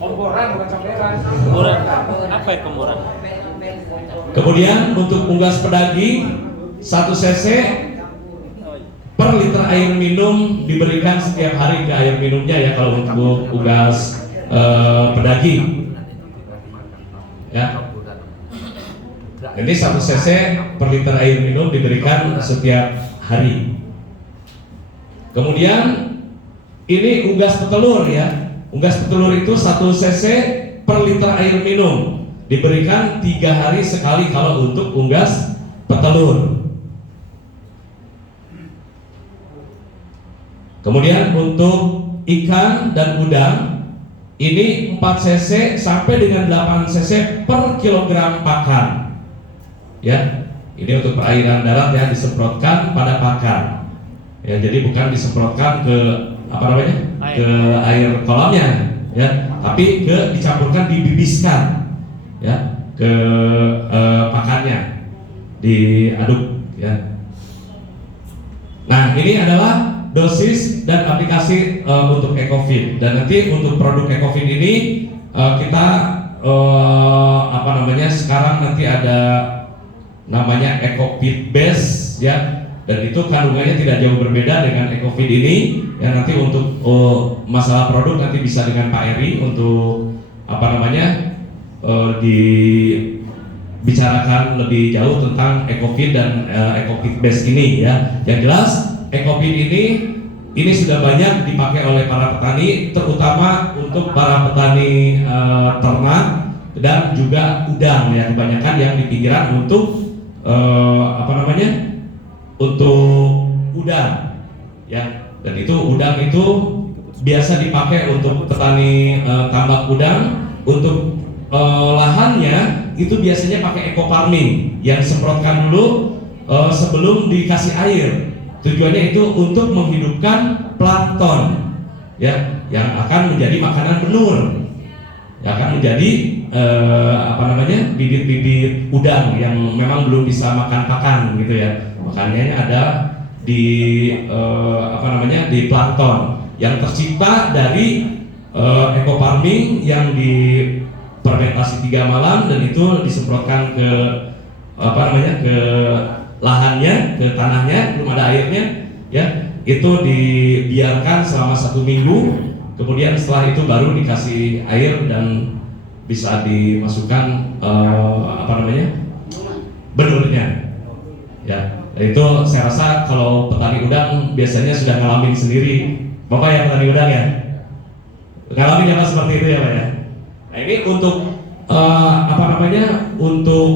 Komboran bukan comberan. Komboran apa ya komboran? Kemudian untuk unggas pedaging 1 cc per liter air minum diberikan setiap hari ke air minumnya ya, kalau untuk unggas pedaging ya. Ini 1 cc per liter air minum diberikan setiap hari. Kemudian ini unggas petelur ya. Unggas petelur itu 1 cc per liter air minum diberikan 3 hari sekali kalau untuk unggas petelur. Kemudian untuk ikan dan udang ini 4 cc sampai dengan 8 cc per kilogram pakan. Ya, ini untuk perairan darat ya, disemprotkan pada pakan. Ya, jadi bukan disemprotkan ke apa namanya? Ke air kolamnya ya, tapi dicampurkan, dibibiskan ya ke pakannya, diaduk ya. Nah, ini adalah dosis dan aplikasi untuk EcoFit. Dan nanti untuk produk EcoFit ini kita apa namanya, sekarang nanti ada namanya EcoFit Base ya, dan itu kandungannya tidak jauh berbeda dengan EcoFit ini ya. Nanti untuk masalah produk nanti bisa dengan Pak Eri untuk apa namanya dibicarakan lebih jauh tentang EcoFit dan EcoFit Base ini ya. Yang jelas EcoFit ini sudah banyak dipakai oleh para petani, terutama untuk para petani ternak dan juga udang ya, kebanyakan yang di pinggiran untuk apa namanya, untuk udang ya. Dan itu udang itu biasa dipakai untuk petani tambak udang. Untuk lahannya itu biasanya pakai eco farming yang disemprotkan dulu sebelum dikasih air. Tujuannya itu untuk menghidupkan plankton ya, yang akan menjadi makanan benur, yang akan menjadi apa namanya, bibit-bibit udang yang memang belum bisa makan pakan gitu ya. Makanya ada di apa namanya, di plankton yang tercipta dari eco farming yang difermentasi 3 malam, dan itu disemprotkan ke apa namanya, ke lahannya, ke tanahnya, belum ada airnya ya. Itu dibiarkan selama 1 minggu, kemudian setelah itu baru dikasih air dan bisa dimasukkan apa namanya, benurnya Ya, itu saya rasa kalau petani udang biasanya sudah ngalamin sendiri. Bapak yang petani udang ya, ngalamin apa seperti itu ya Pak ya. Nah ini untuk untuk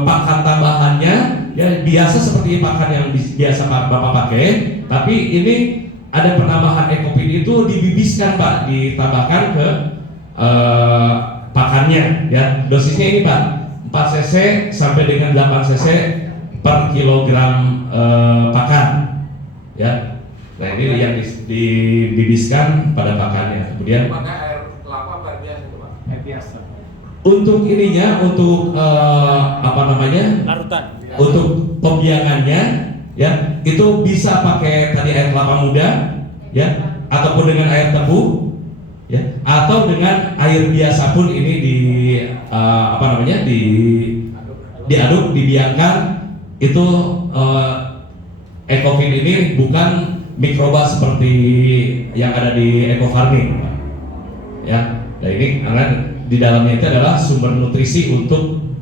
pakan tambahannya ya biasa seperti pakan yang biasa Bapak pakai, tapi ini ada penambahan ekofin itu dibibiskan Pak, ditambahkan ke pakannya ya. Dosisnya ini Pak 4 cc sampai dengan 8 cc per kilogram pakan ya. Nah ini yang dibibiskan pada pakannya. Kemudian Pakai air kelapa apa air biasa itu Pak? biasa. untuk ininya, untuk Larutan. untuk pembiangannya ya itu bisa pakai tadi air kelapa muda ya, ataupun dengan air tebu ya, atau dengan air biasa pun ini diaduk, dibiarkan. Itu ekofin ini bukan mikroba seperti yang ada di eco farming ya. Nah ini karena di dalamnya itu adalah sumber nutrisi untuk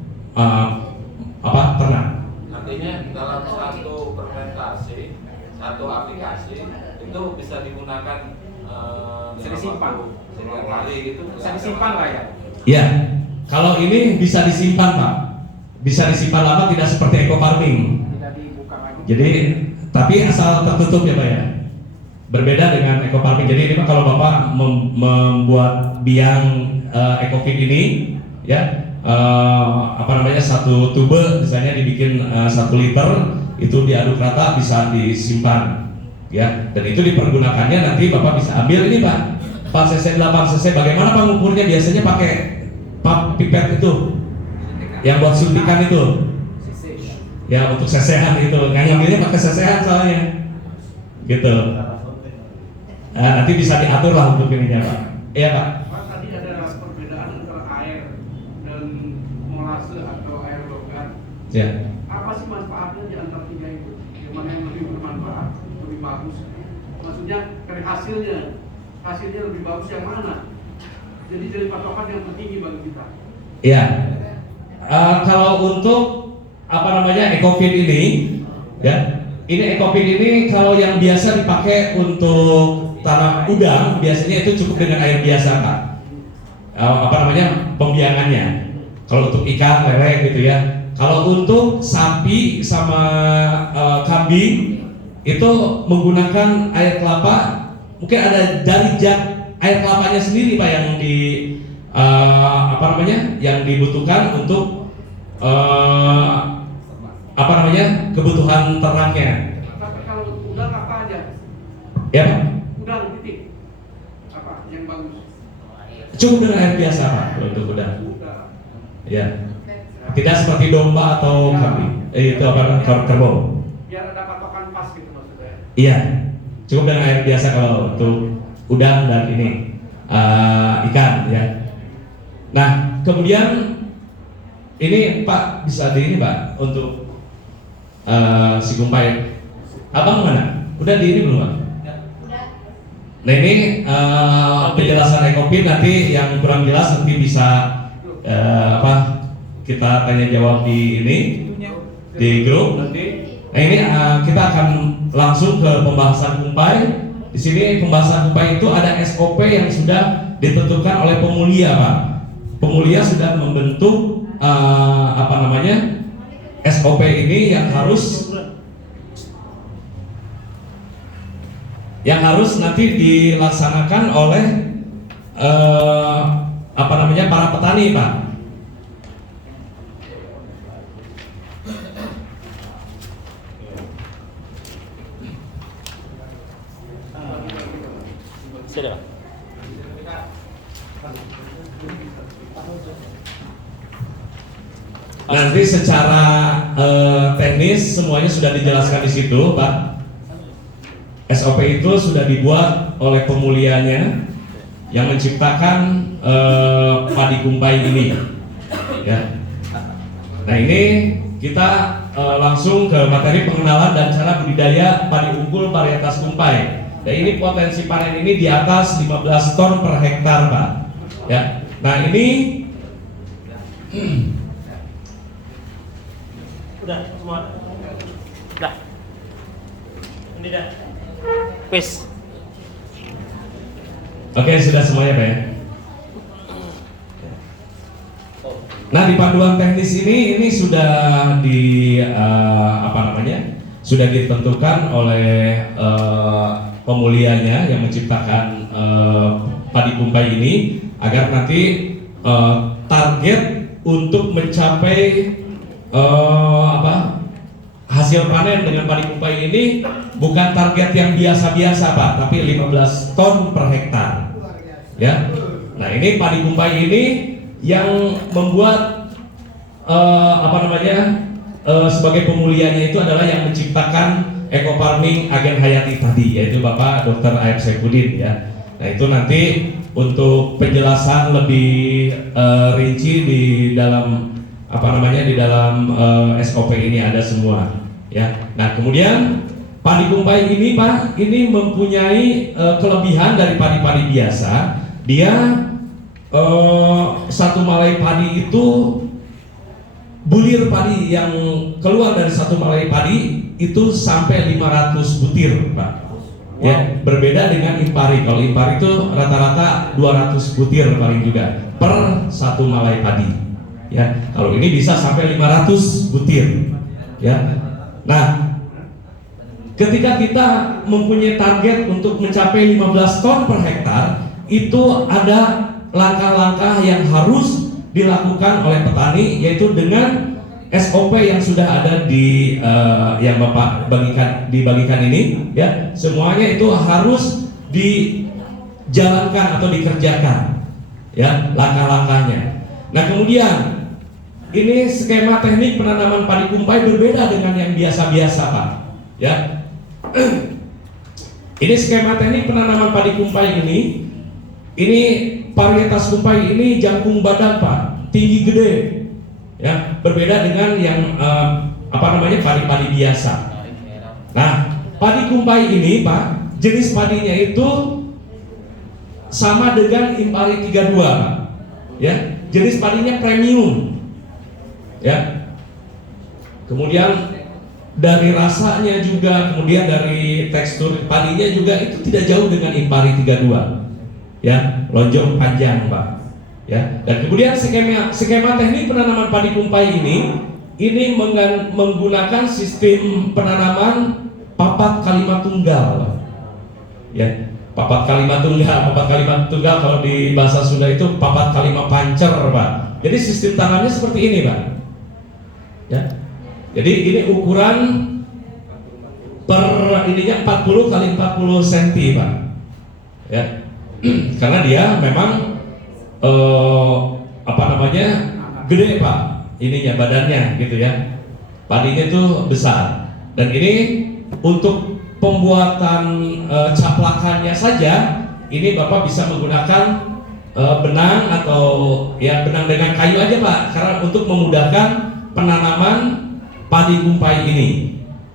ternak. Artinya dalam satu fermentasi, satu aplikasi itu bisa digunakan Bisa disimpan. sekian hari gitu. Bisa disimpan lah ya. Ya, kalau ini bisa disimpan Pak, bisa disimpan lama, tidak seperti eco farming. Tidak dibuka lagi. Jadi, tapi asal tertutup ya Pak ya. Berbeda dengan eco farming. Jadi ini Pak, kalau Bapak membuat biang ekofin ini, ya, satu tube misalnya dibikin 1 liter, itu diaduk rata bisa disimpan, ya. Dan itu dipergunakannya nanti Bapak bisa ambil ini Pak, 4 cc 8 cc. Bagaimana pengukurnya? Biasanya pakai pipet itu, yang buat suntikan itu. Ya untuk sesehan itu, ngambilnya pakai sesehan soalnya, gitu. Nah, nanti bisa diatur lah untuk ininya Pak. Iya Pak. Pak, tadi ada perbedaan antara air dan molase atau air logat. Ya. Apa sih manfaatnya di antara tiga itu? Yang mana yang lebih bermanfaat, lebih bagus? Maksudnya dari hasilnya lebih bagus yang mana? Jadi patokan yang tertinggi bagi kita. Iya. Kalau untuk ekofin ini, ya, ini ekofin ini kalau yang biasa dipakai untuk tanam udang biasanya itu cukup dengan air biasa Pak. Pembiangannya. Kalau untuk ikan, lele gitu ya. Kalau untuk sapi sama kambing itu menggunakan air kelapa, mungkin ada dari zat air kelapanya sendiri Pak yang yang dibutuhkan untuk kebutuhan ternaknya. Tapi kalau udang apa aja? Ya Pak. Udang titik. Apa yang bagus? Cukup dengan air biasa Pak untuk udang. Udang. Ya. Tidak seperti domba atau kambing. Kerbau. Biar ada patokan pas gitu maksudnya. Iya. Cukup dengan air biasa kalau untuk udang dan ini ikan ya. Nah, kemudian ini Pak bisa di ini Pak untuk si gumpai. Abang mana? Udah di ini belum Pak? Nah ini penjelasan ekofin, nanti yang kurang jelas nanti bisa kita tanya jawab di ini di grup nanti. Nah ini kita akan langsung ke pembahasan kumpai. Di sini pembahasan kumpai itu ada SOP yang sudah ditentukan oleh pemulia Pak. Pemulia sudah membentuk SOP ini yang harus nanti dilaksanakan oleh para petani Pak. Sudah Pak. Nanti secara teknis semuanya sudah dijelaskan di situ Pak. SOP itu sudah dibuat oleh pemulianya yang menciptakan padi kumpai ini, ya. Nah ini kita langsung ke materi pengenalan dan cara budidaya padi unggul varietas kumpai. Dan ini potensi panen ini di atas 15 ton per hektar Pak, ya. Nah ini Udah semua. Wis. Oke, sudah semuanya Pak ya. Nah, di panduan teknis ini sudah sudah ditentukan oleh pemulianya yang menciptakan padi kumpai ini agar nanti target untuk mencapai hasil panen dengan padi kumpai ini bukan target yang biasa-biasa Pak, tapi 15 ton per hektar. Ya. Nah, ini padi kumpai ini yang membuat sebagai pemulianya itu adalah yang menciptakan Eco Farming Agen Hayati tadi, yaitu Bapak Dr. A.F. Saifuddin ya. Nah, itu nanti untuk penjelasan lebih rinci di dalam SOP ini ada semua ya. Nah, kemudian padi kumpai ini Pak, ini mempunyai kelebihan dari padi-padi biasa. Dia satu malai padi itu, bulir padi yang keluar dari satu malai padi itu sampai 500 butir Pak. Ya, berbeda dengan impari. Kalau impari itu rata-rata 200 butir paling juga per satu malai padi. Ya, kalau ini bisa sampai 500 butir. Ya. Nah, ketika kita mempunyai target untuk mencapai 15 ton per hektar, itu ada langkah-langkah yang harus dilakukan oleh petani, yaitu dengan SOP yang sudah ada di yang Bapak dibagikan ini ya, semuanya itu harus dijalankan atau dikerjakan ya, langkah-langkahnya. Nah, kemudian ini skema teknik penanaman padi kumpai berbeda dengan yang biasa-biasa Pak ya. Ini skema teknik penanaman padi kumpai ini varietas kumpai ini jangkung badan Pak, tinggi gede ya, berbeda dengan yang padi-padi biasa. Nah, padi kumpai ini Pak, jenis padinya itu sama dengan Impari 32 Pak ya, jenis padinya premium ya. Kemudian dari rasanya juga, kemudian dari tekstur padinya juga itu tidak jauh dengan Impari 32 ya, lonjong panjang Pak ya. Dan kemudian skema teknik penanaman padi kumpai ini menggunakan sistem penanaman papat kalimat tunggal ya. Papat kalimat tunggal kalau di bahasa Sunda itu papat kalimat pancer Pak. Jadi sistem tanamnya seperti ini Pak ya. Jadi ini ukuran per ininya 40 kali 40 cm Pak ya. Karena dia memang gede Pak ininya, badannya gitu ya, padinya itu besar. Dan ini untuk pembuatan caplakannya saja ini Bapak bisa menggunakan benang atau ya benang dengan kayu aja Pak, karena untuk memudahkan penanaman padi kumpai ini.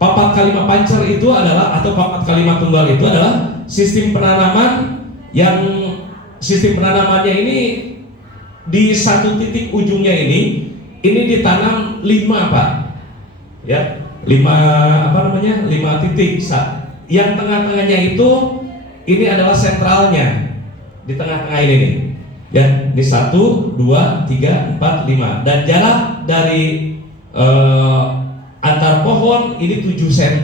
Papat kalimat pancer itu adalah, atau papat kalimat tunggal itu adalah sistem penanaman yang sistem penanamannya ini di satu titik ujungnya ini ditanam 5 Pak ya, 5 titik. Yang tengah-tengahnya itu ini adalah sentralnya, di tengah-tengah ini nih ya, ini 1, 2, 3, 4, 5, dan jarak dari antar pohon ini 7 cm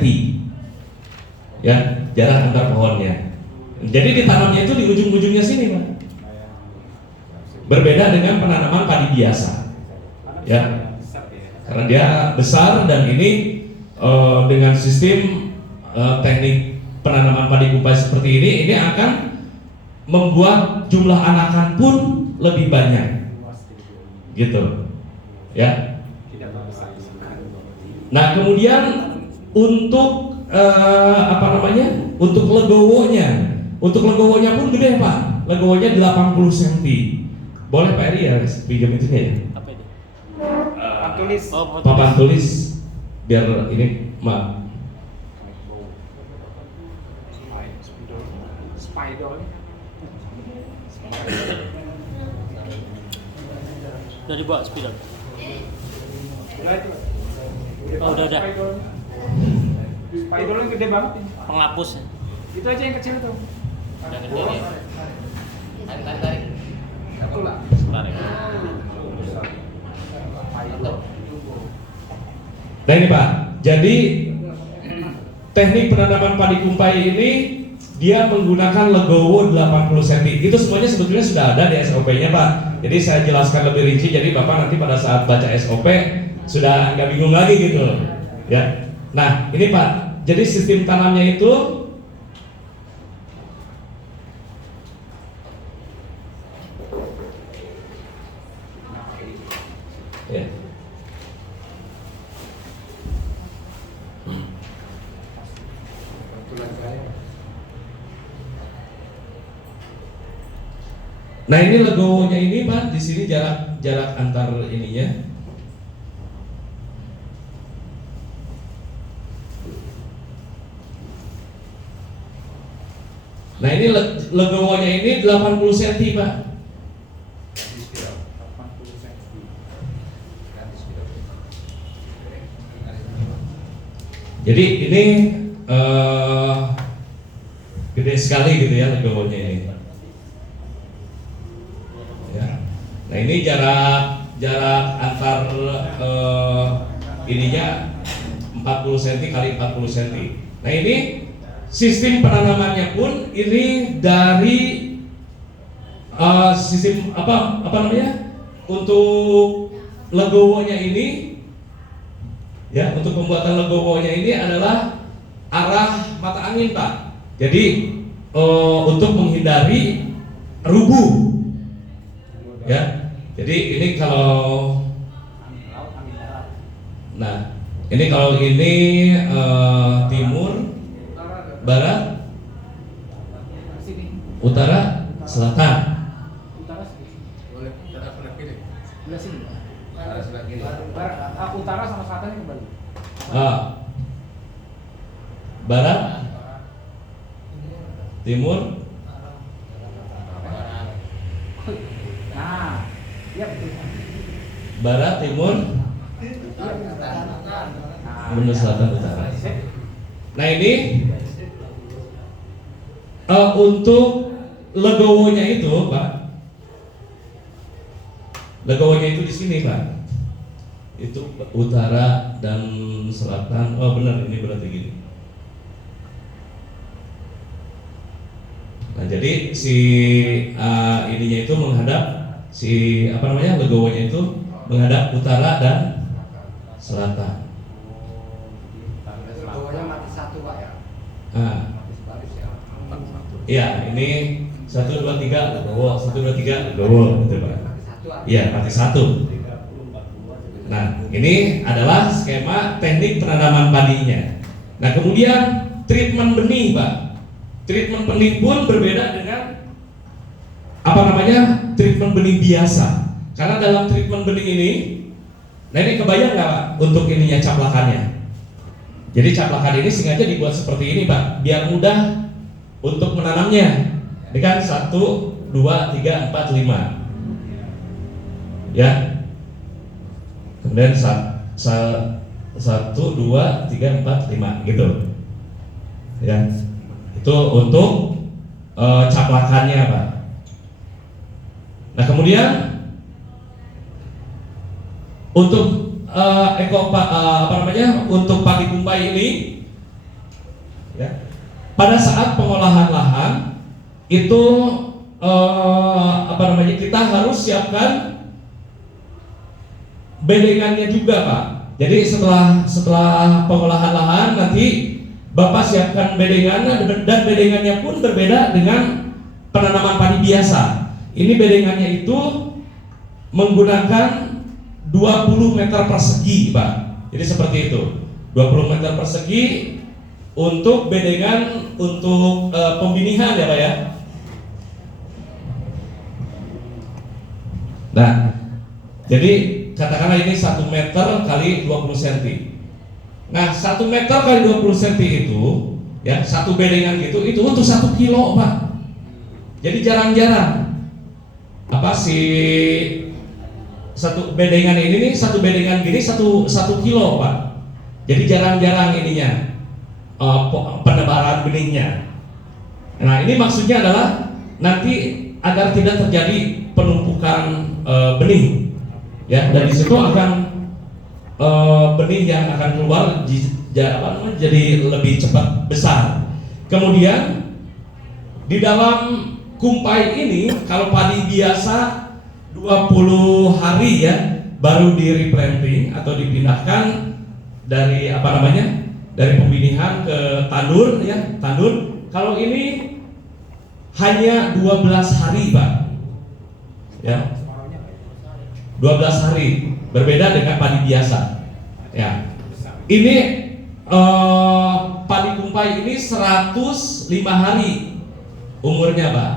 ya, jarak antar pohonnya. Jadi ditanamnya itu di ujung-ujungnya sini Pak, berbeda dengan penanaman padi biasa ya, karena dia besar. Dan ini dengan sistem teknik penanaman padi kumpai seperti ini akan membuat jumlah anakan pun lebih banyak gitu ya. Nah, kemudian untuk untuk legowonya pun gede Pak, legowonya 80 cm. Boleh Pak Eri ya pinjam itunya ya, Apa itu? Tulis. papan tulis biar ini Mak. Spidol. Udah dibawa spidol. Udah itu. Oh, udah. Spidol. Spidol yang gede banget ini. Penghapus. Itu aja yang kecil tuh. Udah gede ya. Tarik. Satu lah. Tarik. Nah ini Pak, jadi teknik penanaman padi kumpai ini dia menggunakan legowo 80 cm. Itu semuanya sebetulnya sudah ada di SOP-nya Pak. Jadi saya jelaskan lebih rinci, jadi Bapak nanti pada saat baca SOP sudah nggak bingung lagi gitu, ya. Nah ini Pak, jadi sistem tanamnya itu ya. Nah ini legowonya ini Pak, di sini jarak antar ininya. Nah ini legowonya ini 80 cm Pak. Jadi ini gede sekali gitu ya legowonya ini. Ya. Nah ini jarak antar ininya 40 cm kali 40 cm. Nah ini sistem penanamannya pun ini dari sistem apa namanya untuk legowonya ini ya, untuk pembuatan legowonya ini adalah arah mata angin Pak. Jadi untuk menghindari rubuh ya. Jadi ini kalau ini timur, barat, utara, selatan. Boleh, kita sebelah kiri. Sebelah sini. Sebelah kiri. Utara sama selatan ini kembali. Barat, timur, Nah, iya betul. barat, timur, benar, selatan, utara. Nah ini untuk legowonya itu Pak, legowonya itu di sini Pak. Itu utara dan selatan. Oh benar, ini berarti gini. Nah jadi si ininya itu menghadap si apa namanya legowonya itu menghadap utara dan selatan. Legowonya mati satu Pak ya. Mati sebaris ya. Iya ini 1 2 3 legowo, 1 2 3 legowo gitu Pak. Mati satu. Iya mati satu. Nah ini adalah skema teknik penanaman padinya. Nah kemudian treatment benih Pak. Treatment benih pun berbeda dengan apa namanya treatment benih biasa. Karena dalam treatment benih ini, nah ini kebayang nggak Pak untuk ininya caplakannya? Jadi caplakan ini sengaja dibuat seperti ini Pak, biar mudah untuk menanamnya. Ini kan 1, 2, 3, 4, 5 ya. Kemudian 1, 2, 3, 4, 5 gitu ya. Itu untuk caplakannya Pak. Nah kemudian untuk untuk padi kumpai ini ya, pada saat pengolahan lahan itu kita harus siapkan bedengannya juga Pak. Jadi setelah pengolahan lahan nanti Bapak siapkan bedengannya, dan bedengannya pun berbeda dengan penanaman padi biasa. Ini bedengannya itu menggunakan 20 meter persegi Pak. Jadi seperti itu, 20 meter persegi untuk bedengan untuk pembinihan ya Pak ya. Nah, jadi katakanlah ini 1 meter kali 20 cm. Nah 1 meter kali 20 cm itu ya, satu bedengan gitu, itu untuk 1 kilo Pak. Jadi jarang-jarang apa sih satu bedengan ini nih, satu bedengan gini 1 kilo Pak. Jadi jarang-jarang ininya penebaran benihnya. Nah, ini maksudnya adalah nanti agar tidak terjadi penumpukan benih, ya. Dan di situ akan benih yang akan keluar jadi lebih cepat besar. Kemudian di dalam kumpai ini, kalau padi biasa 20 hari ya baru di replanting atau dipindahkan dari dari pembinihan ke tandur ya, tandur. Kalau ini hanya 12 hari, Pak. Ya. 12 hari, berbeda dengan padi biasa. Ya. Ini padi kumpai ini 105 hari umurnya, Pak.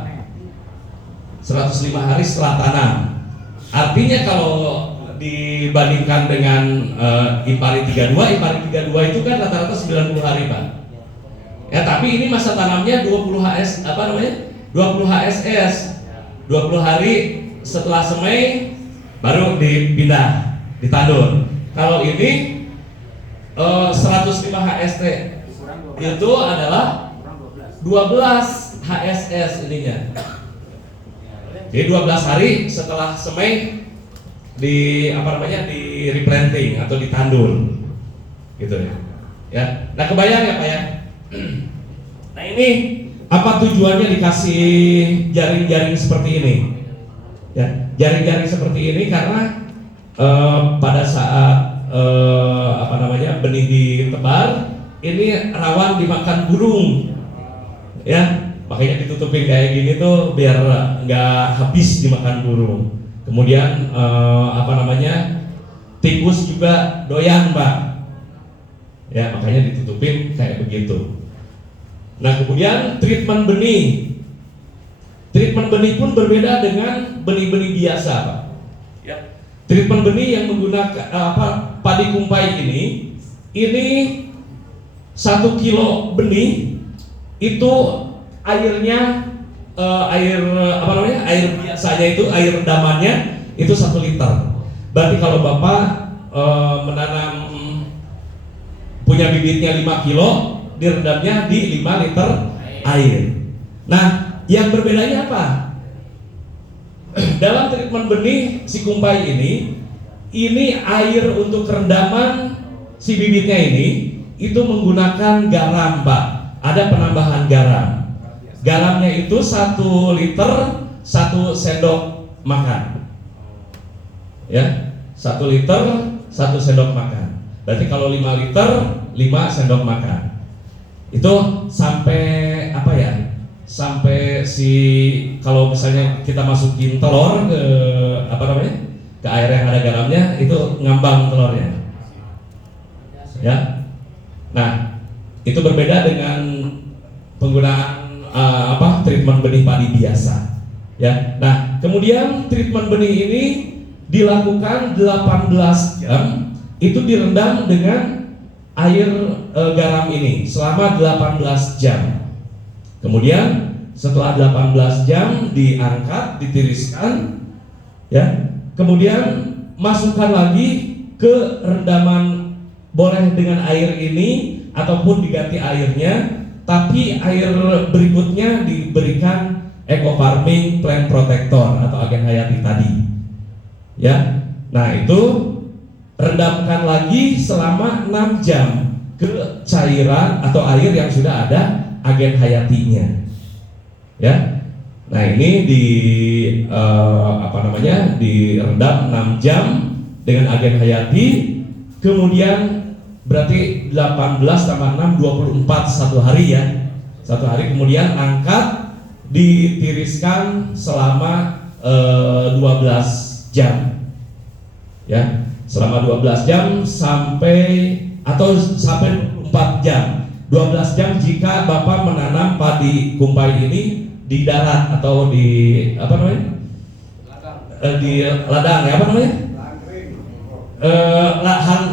105 hari setelah tanam. Artinya kalau dibandingkan dengan Impari 32 itu kan rata-rata 90 hari, Pak. Ya, tapi ini masa tanamnya 20 HSS. 20 hari setelah semai baru dipindah, ditandur. Kalau ini 105 HST itu adalah 12 HSS ininya. Jadi 12 hari setelah semai di replanting atau ditandur, gitu ya. Ya, nah kebayang ya Pak ya. Nah ini apa tujuannya dikasih jaring-jaring seperti ini? Ya, jaring-jaring seperti ini karena pada saat benih ditebar ini rawan dimakan burung, ya. Makanya ditutupin kayak gini tuh biar nggak habis dimakan burung. Kemudian tikus juga doyan, Pak. Ya, makanya ditutupin kayak begitu. Nah, kemudian treatment benih. Treatment benih pun berbeda dengan benih-benih biasa, Pak. Ya. Treatment benih yang menggunakan padi kumpai ini 1 kilo benih itu airnya air biasanya itu air redamannya itu 1 liter. Berarti kalau Bapak menanam punya bibitnya 5 kilo, direndamnya di 5 liter air. Nah, yang berbedanya apa? Dalam treatment benih si kumpai ini air untuk rendaman si bibitnya ini itu menggunakan garam, Pak. Ada penambahan garam. Garamnya itu 1 liter 1 sendok makan. Ya, 1 liter 1 sendok makan. Berarti kalau 5 liter 5 sendok makan. Itu sampai sampai kalau misalnya kita masukin telur ke air yang ada garamnya itu ngambang telurnya. Ya. Nah, itu berbeda dengan penggunaan treatment benih padi biasa. Ya. Nah, kemudian treatment benih ini dilakukan 18 jam, itu direndam dengan air garam ini selama 18 jam. Kemudian setelah 18 jam diangkat, ditiriskan, ya. Kemudian masukkan lagi ke rendaman, boleh dengan air ini ataupun diganti airnya. Tapi air berikutnya diberikan eco farming plant protector atau agen hayati tadi, ya. Nah itu rendamkan lagi selama 6 jam ke cairan atau air yang sudah ada agen hayatinya, ya. Nah ini direndam 6 jam dengan agen hayati, kemudian berarti 18 tambah 6 24 1 hari ya. 1 hari kemudian angkat, ditiriskan selama 12 jam. Ya, selama 12 jam sampai 4 jam. 12 jam jika Bapak menanam padi kumpai ini di darat atau di di ladang ya,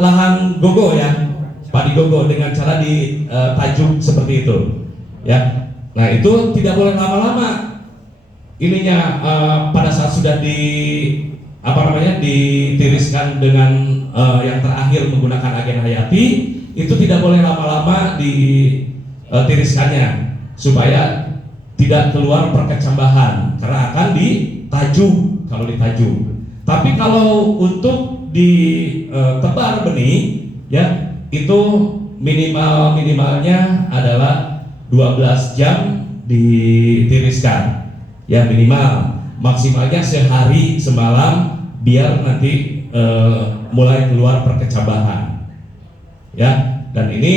lahan gogo ya, padi gogo dengan cara ditajuk seperti itu, ya. Nah itu tidak boleh lama-lama ininya pada saat sudah ditiriskan dengan yang terakhir menggunakan agen hayati itu tidak boleh lama-lama ditiriskannya supaya tidak keluar perkecambahan karena akan ditajuk kalau ditajuk. Tapi kalau untuk ditebar benih ya itu minimalnya adalah 12 jam ditiriskan ya minimal, maksimalnya sehari semalam biar nanti mulai keluar perkecambahan ya. Dan ini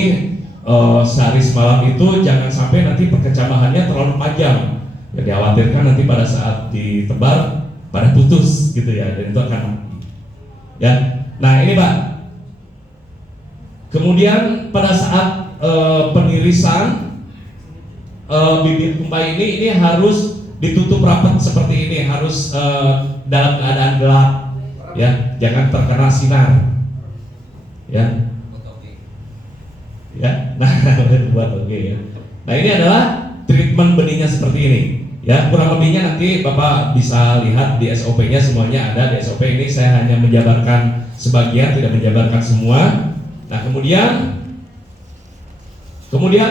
sehari semalam itu jangan sampai nanti perkecambahannya terlalu panjang ya, dikhawatirkan nanti pada saat ditebar pada putus gitu ya, dan itu akan mati ya. Nah ini Pak, kemudian pada saat penirisan bibit kumpai ini harus ditutup rapat seperti ini, harus dalam keadaan gelap ya, jangan terkena sinar ya. Ya, nah buat oke ya. Nah ini adalah treatment benihnya seperti ini ya, kurang lebihnya nanti Bapak bisa lihat di SOP-nya, semuanya ada di SOP ini. Saya hanya menjabarkan sebagian, tidak menjabarkan semua. Nah kemudian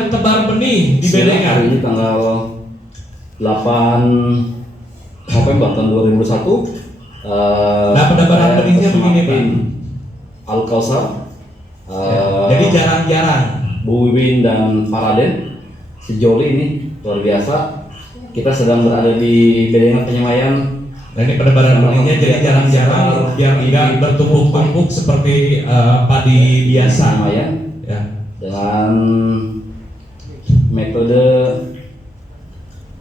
tebar benih di Bedengan. Hari ini tanggal 8 November tahun 2001. Nah pendabaran benihnya begini Pak. Al-Kausar. Jadi jarang-jarang. Bu Wiwin dan Faraden sejoli ini luar biasa. Kita sedang berada di Bedengan Penyemayan. Nah ini pendabaran benihnya jadi jarang-jarang biar tidak bertumpuk-tumpuk seperti padi biasa. Penyemayan Ya. dengan metode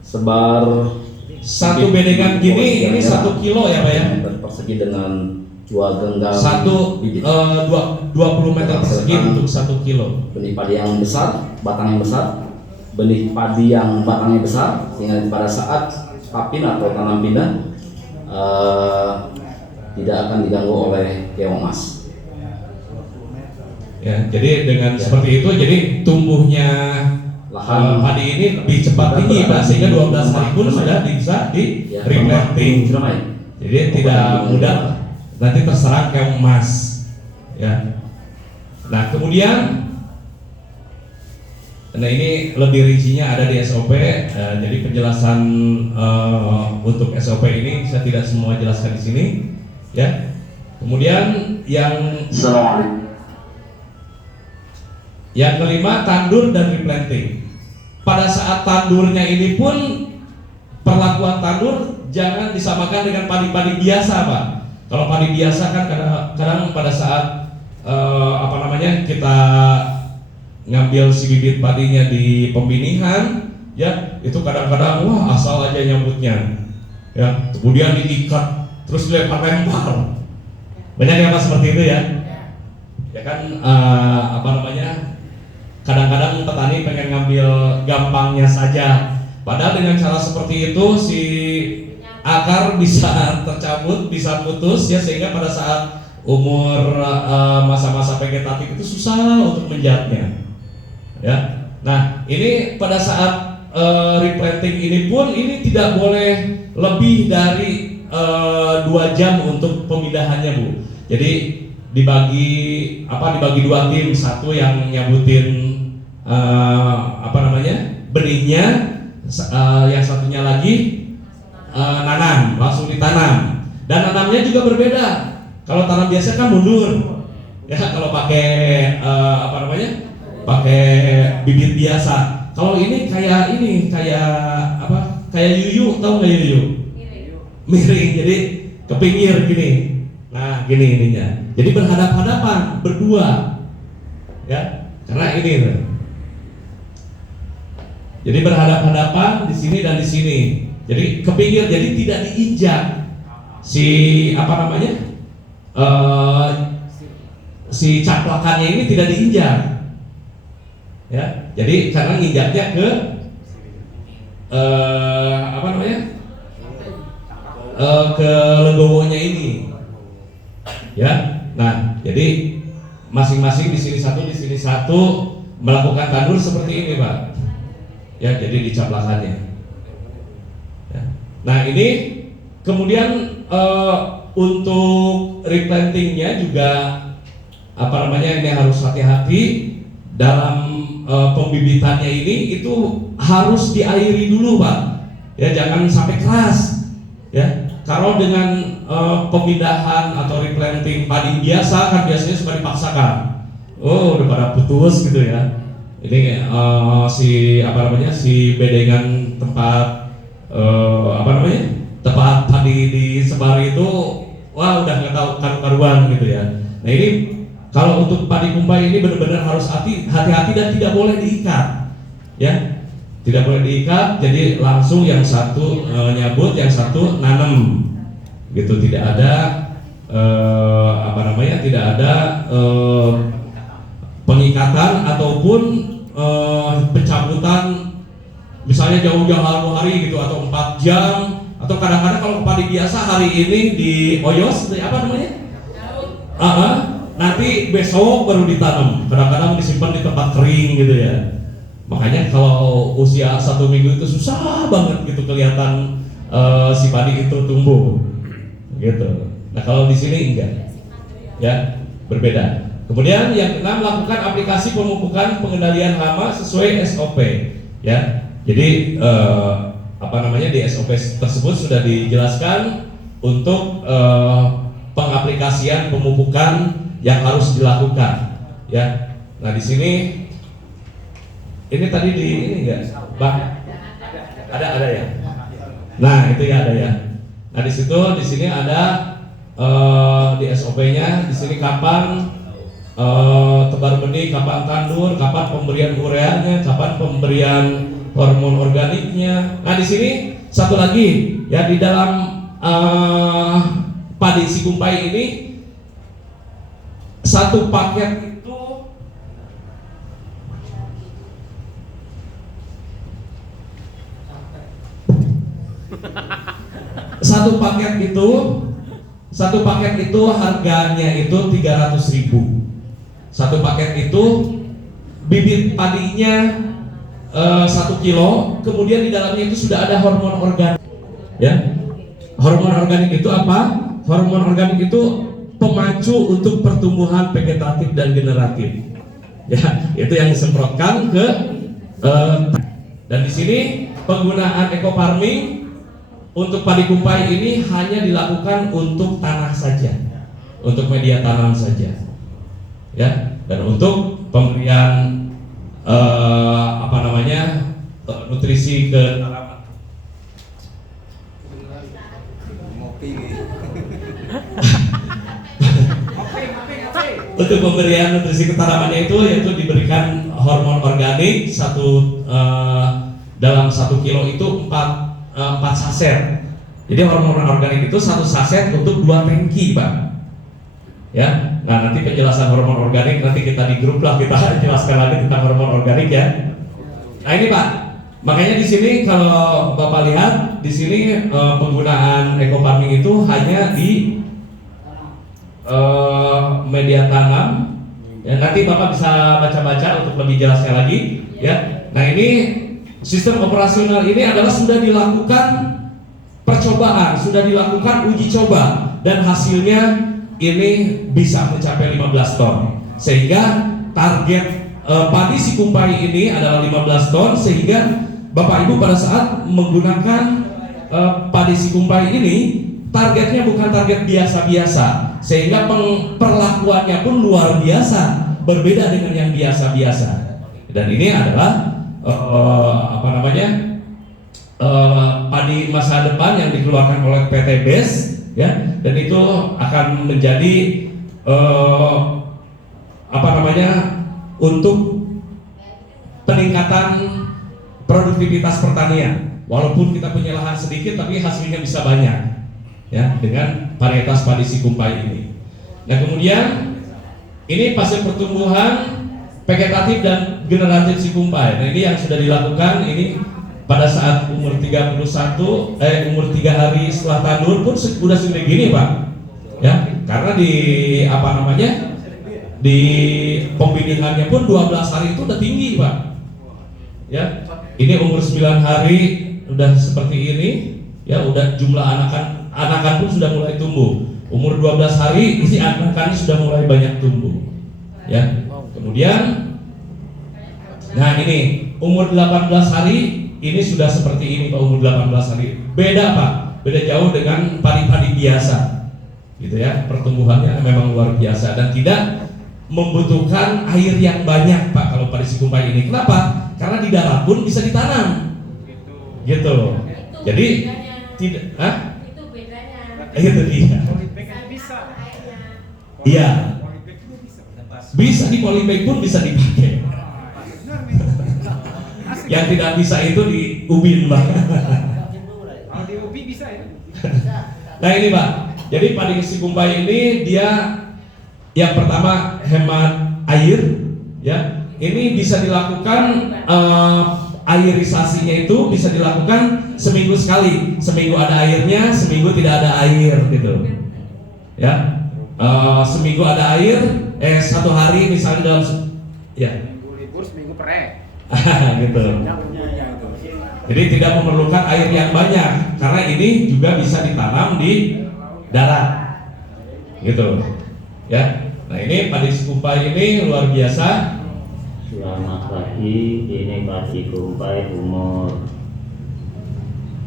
sebar Satu bedengan gini ini 1 kilo ya Pak ya. meter persegi dengan 2 genggam bibit. 20 meter persegi untuk 1 kilo. Benih padi yang besar, batang yang besar, benih padi yang batangnya besar, sehingga pada saat papin atau tanam pindah tidak akan diganggu oleh keong emas. Ya, jadi dengan seperti itu, jadi tumbuhnya Lahan padi ini lebih cepat tinggi Pak, sehingga 12 hari pun sudah bisa di replanting. Jadi tidak mudah nanti terserang keong emas. Ya. Nah kemudian, nah ini lebih rincinya ada di SOP. Jadi penjelasan untuk SOP ini saya tidak semua jelaskan di sini. Ya. Kemudian yang kelima, tandur dan replanting. Pada saat tandurnya ini pun perlakuan tandur jangan disamakan dengan padi-padi biasa Pak. Kalau padi biasa kan kadang pada saat kita ngambil si bibit padinya di pembinihan ya, itu kadang-kadang wah asal aja nyambutnya ya, kemudian diikat terus dilempar-lempar. Banyak yang Pak seperti itu ya. Ya kan kadang-kadang petani pengen ngambil gampangnya saja, padahal dengan cara seperti itu si akar bisa tercabut, bisa putus ya, sehingga pada saat umur masa-masa vegetatif itu susah untuk menjatnya ya. Nah ini pada saat replanting ini pun ini tidak boleh lebih dari 2 jam untuk pemindahannya Bu. Jadi dibagi 2 tim, satu yang nyabutin benihnya, yang satunya lagi nanam, langsung ditanam. Dan nanamnya juga berbeda. Kalau tanam biasa kan mundur ya, kalau pakai pakai bibit biasa. Kalau ini kayak yuyu, tahu nggak yuyu? Miring, jadi ke pinggir gini. Nah gini ininya, jadi berhadap-hadapan berdua ya, karena ini jadi berhadap-hadapan di sini dan di sini, jadi ke pinggir, jadi tidak diinjak si si caplakannya ini, tidak diinjak ya. Jadi karena nginjaknya ke ke legowonya ini ya. Nah jadi masing-masing di sini satu melakukan tandur seperti ini Pak ya, jadi dicaplakannya ya. Nah ini kemudian untuk replantingnya juga ini harus hati-hati dalam pembibitannya ini, itu harus diairi dulu Pak. Ya, jangan sampai keras. Ya, kalau dengan pemindahan atau replanting padi biasa kan biasanya suka dipaksakan. Oh, udah pada putus gitu ya. Ini si bedengan tempat tempat padi disebar itu, wah udah nggak tahu karu-karuan gitu ya. Nah ini kalau untuk padi kumpai ini benar-benar harus hati-hati dan tidak boleh diikat, ya, tidak boleh diikat. Jadi langsung yang satu nyabut, yang satu nanam, gitu. Tidak ada tidak ada pengikatan ataupun pencabutan, misalnya jauh-jauh hari gitu, atau 4 jam, atau kadang-kadang kalau padi biasa hari ini di oyos, nanti besok baru ditanam, kadang-kadang disimpan di tempat kering gitu ya. Makanya kalau usia 1 minggu itu susah banget gitu kelihatan si padi itu tumbuh gitu. Nah kalau di sini enggak, ya, berbeda. Kemudian yang keenam, lakukan aplikasi pemupukan pengendalian hama sesuai SOP, ya. Jadi di SOP tersebut sudah dijelaskan untuk pengaplikasian pemupukan yang harus dilakukan, ya. Nah di sini ini tadi di ini enggak, Bang? Ada ya. Nah itu ya ada ya. Nah di sini ada di SOP-nya di sini kapan tebar benih, kapan tandur, kapan pemberian ureanya, kapan pemberian hormon organiknya. Nah di sini satu lagi ya, di dalam padi si kumpai ini satu paket itu satu paket itu harganya itu 300.000. Satu paket itu bibit padinya 1 kilo, kemudian di dalamnya itu sudah ada hormon organik, ya. Hormon organik itu apa? Hormon organik itu pemacu untuk pertumbuhan vegetatif dan generatif, ya. Itu yang disemprotkan ke dan di sini penggunaan eco farming untuk padi kumpai ini hanya dilakukan untuk tanah saja, untuk media tanam saja, ya. Dan untuk pemberian nutrisi ke tanaman. Untuk pemberian nutrisi ke tanamannya itu yaitu diberikan hormon organik dalam 1 kilo itu 4 saset. Jadi hormon organik itu 1 saset untuk 2 tangki, Pak. Ya. Nah nanti penjelasan hormon organik nanti kita di grup lah, kita jelaskan lagi tentang hormon organik ya. Nah ini Pak, makanya di sini kalau Bapak lihat di sini penggunaan eco farming itu hanya di media tanam. Ya, nanti Bapak bisa baca-baca untuk lebih jelasnya lagi ya. Nah ini sistem operasional ini adalah sudah dilakukan percobaan, sudah dilakukan uji coba, dan hasilnya ini bisa mencapai 15 ton, sehingga target padi si kumpai ini adalah 15 ton, sehingga Bapak Ibu pada saat menggunakan padi si kumpai ini targetnya bukan target biasa-biasa, sehingga perlakuannya pun luar biasa, berbeda dengan yang biasa-biasa. Dan ini adalah padi masa depan yang dikeluarkan oleh PT BES, ya, dan itu akan menjadi untuk peningkatan produktivitas pertanian. Walaupun kita punya lahan sedikit, tapi hasilnya bisa banyak, ya, dengan varietas padi si kumpai ini. Nah kemudian ini fase pertumbuhan vegetatif dan generatif si kumpai. Nah ini yang sudah dilakukan ini pada saat umur 3 hari setelah tandur pun sudah segede gini, Pak. Ya, karena di pembimbingannya pun 12 hari itu udah tinggi, Pak. Ya. Ini umur 9 hari udah seperti ini, ya, udah jumlah anakan pun sudah mulai tumbuh. Umur 12 hari isi anakannya sudah mulai banyak tumbuh. Ya. Kemudian nah ini umur 18 hari ini sudah seperti ini Pak, umur 18 hari. Beda Pak, beda jauh dengan padi-padi biasa. Gitu ya, pertumbuhannya memang luar biasa dan tidak membutuhkan air yang banyak Pak kalau padi sikumpai ini. Kenapa? Karena di darat pun bisa ditanam. Gitu. Jadi tidak, Itu bedanya. itu dia. Bisa. Iya. Bisa di polybag pun bisa dipakai. Yang tidak bisa itu di ubin Pak. Kalau di ubi bisa ya. Nah ini Pak, jadi padi sikumpai ini dia yang pertama hemat air, ya. Ini bisa dilakukan airisasinya itu bisa dilakukan seminggu sekali. Seminggu ada airnya, seminggu tidak ada air gitu. Ya, seminggu ada air, satu hari misalnya dalam ya. Minggu libur, seminggu perek. Gitu. Jadi tidak memerlukan air yang banyak karena ini juga bisa ditanam di darat, gitu. Ya. Nah ini padi sikumpai ini luar biasa. Selamat pagi, ini padi sikumpai umur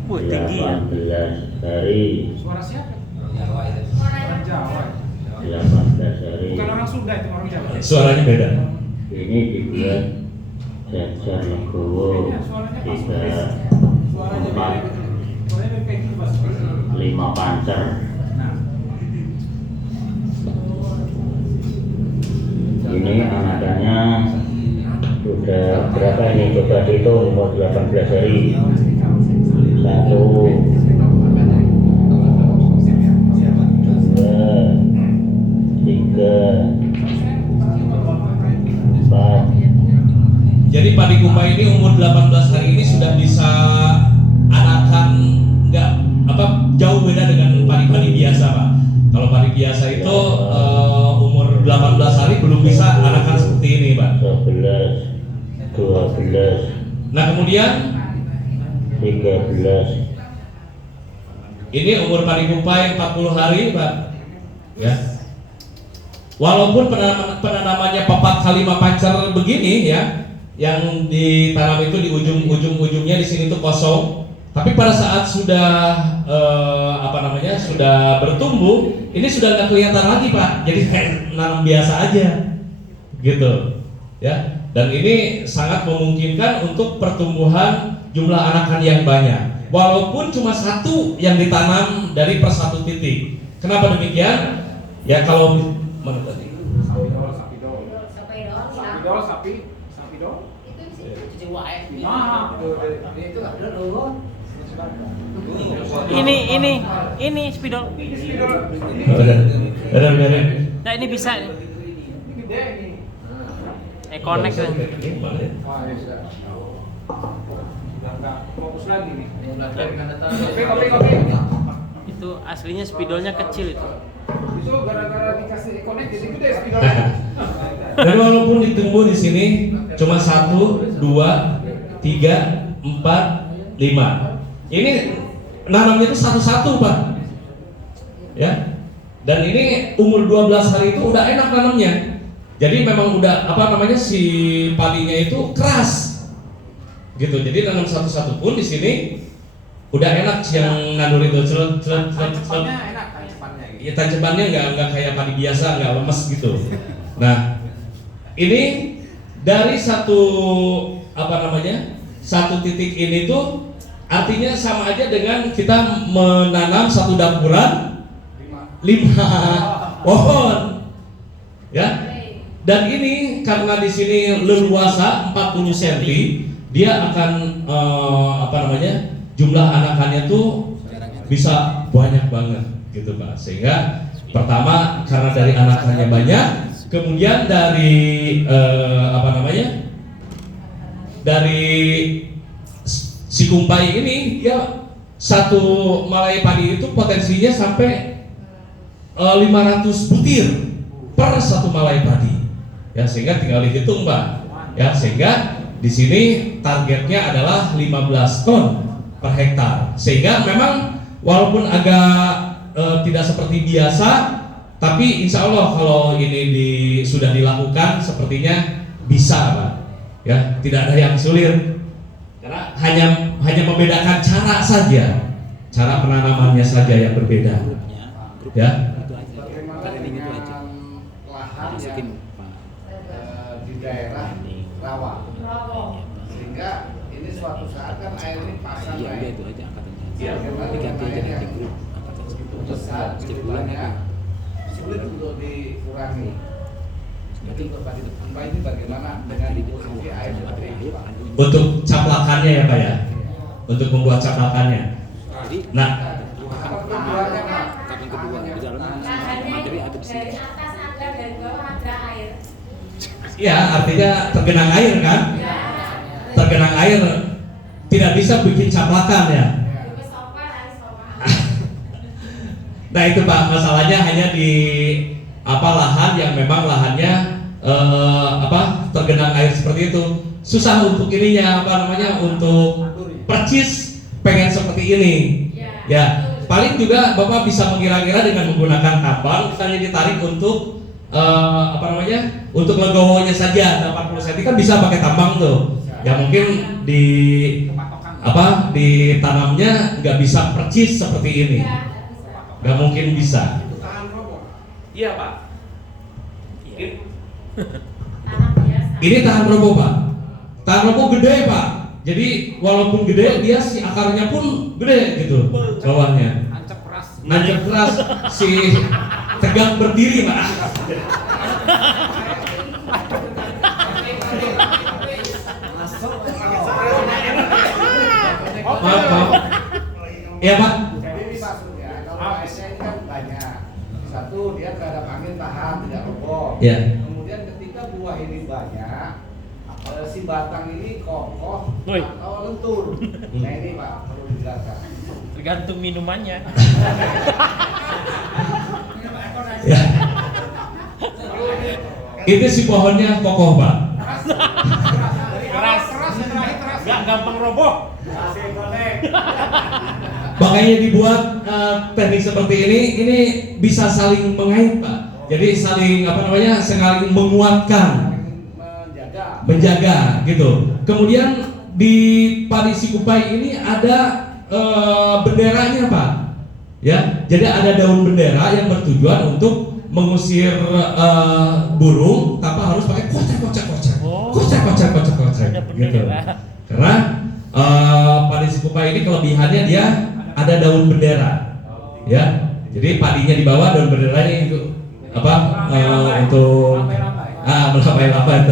18 hari. Suara siapa? Orang Jawa. 18 hari. Bukan orang Sunda, itu orang Jawa. Suaranya beda. Ini dibuat Jajar Legowo 3, 4, 5 pancer. Ini anakannya sudah berapa ini? Coba hitung umur 18 hari. 1, 2, 3, 4. Jadi padi kumpai ini umur 18 hari ini sudah bisa anakan enggak jauh beda dengan padi-padi biasa Pak. Kalau padi biasa itu umur 18 hari belum bisa anakan seperti ini Pak. 11, 12, Nah kemudian 13. ini umur padi kumpai 40 hari Pak. Ya. Walaupun penanamannya 4 kali 5 pancer begini ya, yang ditanam itu di ujung-ujungnya di sini tuh kosong. Tapi pada saat sudah sudah bertumbuh, ini sudah nggak kelihatan lagi Pak. Jadi kayak nanam biasa aja, gitu, ya. Dan ini sangat memungkinkan untuk pertumbuhan jumlah anakan yang banyak. Walaupun cuma satu yang ditanam dari per satu titik. Kenapa demikian? Ya kalau mana tadi? Sapidol. Ini spidol. Ada. Nah ini bisa nih. Ini gede ini. Connect kan. Enggak fokus lagi nih. Oke. Itu aslinya spidolnya kecil itu. Itu gara-gara dikasih connect jadi gede spidol. Dan walaupun ditumbuh di sini cuma 1, 2, 3, 4, 5. Ini nanamnya itu satu-satu Pak. Ya. Dan ini umur 12 hari itu udah enak nanamnya. Jadi memang udah si padinya itu keras. Gitu. Jadi nanam satu-satu pun di sini udah enak yang nandur itu ceret. Tancepannya enak tancepannya. Ya tancepannya nggak kayak padi biasa, nggak lemes gitu. Nah, ini dari satu titik ini tuh artinya sama aja dengan kita menanam satu dapuran 5 pohon, ya. Dan ini karena di sini leluasa 40 cm, dia akan jumlah anakannya tuh bisa banyak banget gitu Pak. Sehingga pertama karena dari anakannya banyak, kemudian dari dari sikumpai ini ya satu malai padi itu potensinya sampai 500 butir per satu malai padi. Ya sehingga tinggal dihitung Pak. Ya sehingga di sini targetnya adalah 15 ton per hektar. Sehingga memang walaupun agak tidak seperti biasa, Tapi insya Allah kalau ini sudah dilakukan sepertinya bisa Pak. Ya, tidak ada yang sulit. Karena hanya membedakan cara saja, cara penanamannya saja yang berbeda. Ya. Bagaimana dengan lahan yang di daerah rawa, sehingga ini suatu saat kan air ini pasang naik. Bagaimana dengan air yang begitu besar, begitu banyak, sulit untuk dikurangi. Jadi Pak ini bagaimana dengan posisi air seperti ini Pak? Untuk caplakannya ya Pak ya, untuk membuat caplakannya. Nah, Apa tujuannya Pak? Lahannya dari atas ada, dari bawah ada air. ya artinya tergenang air kan? Ya. Tergenang air tidak bisa bikin caplakan ya. Itu sofa, harus sofa. Nah itu Pak, masalahnya hanya di lahan yang memang lahannya tergenang air seperti itu. Susah untuk ininya untuk percis pengen seperti ini. Ya, paling juga Bapak bisa mengira-ngira dengan menggunakan tambang, misalnya ditarik untuk untuk legowonya saja 80 cm kan bisa pakai tambang tuh. Ya mungkin ditanamnya nggak bisa percis seperti ini. Nggak mungkin bisa. Tahan roboh. Iya Pak. Tanah biasa. Ini tahan roboh Pak. Tahan roboh gede Pak. Jadi walaupun gede dia si akarnya pun gede gitu bawahnya. Nancep keras si tegak berdiri Pak. Maaf. Iya Pak. Jadi maksudnya kalau airnya ini kan banyak. Satu dia terhadap angin tahan, tidak roboh. Iya. Kemudian ketika buah ini banyak, si batang ini kokoh atau lentur. Nah ini Pak perlu dijelaskan. Tergantung minumannya. Ya. Itu si pohonnya kokoh Pak. Keras. Nggak gampang roboh. Makanya dibuat teknik seperti ini bisa saling mengait Pak. Jadi saling saling menguatkan, menjaga gitu. Kemudian di padi Sikupai ini ada benderanya Pak. Ya, jadi ada daun bendera yang bertujuan untuk mengusir burung tanpa harus pakai kocek Ada gitu. bendera. Karena padi Sikupai ini kelebihannya dia ada daun bendera, ya. Jadi padinya di bawah, daun benderanya itu untuk melambai-lambai,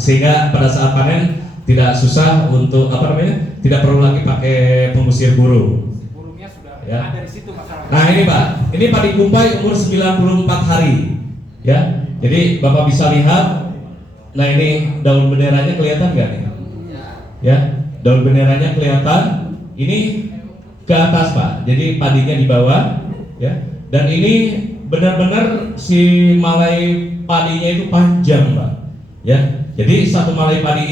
sehingga pada saat panen tidak susah untuk tidak perlu lagi pakai pengusir burung. Burungnya sudah Ya. ada di situ masalahnya. Nah ini Pak, ini padi kumpai umur 94 hari, ya. Jadi Bapak bisa lihat. Nah ini daun benderanya kelihatan nggak nih? Ya, daun benderanya kelihatan. Ini ke atas Pak, jadi padinya di bawah, ya. Dan ini benar-benar si malai padinya itu panjang Pak, ya. Jadi satu malai padi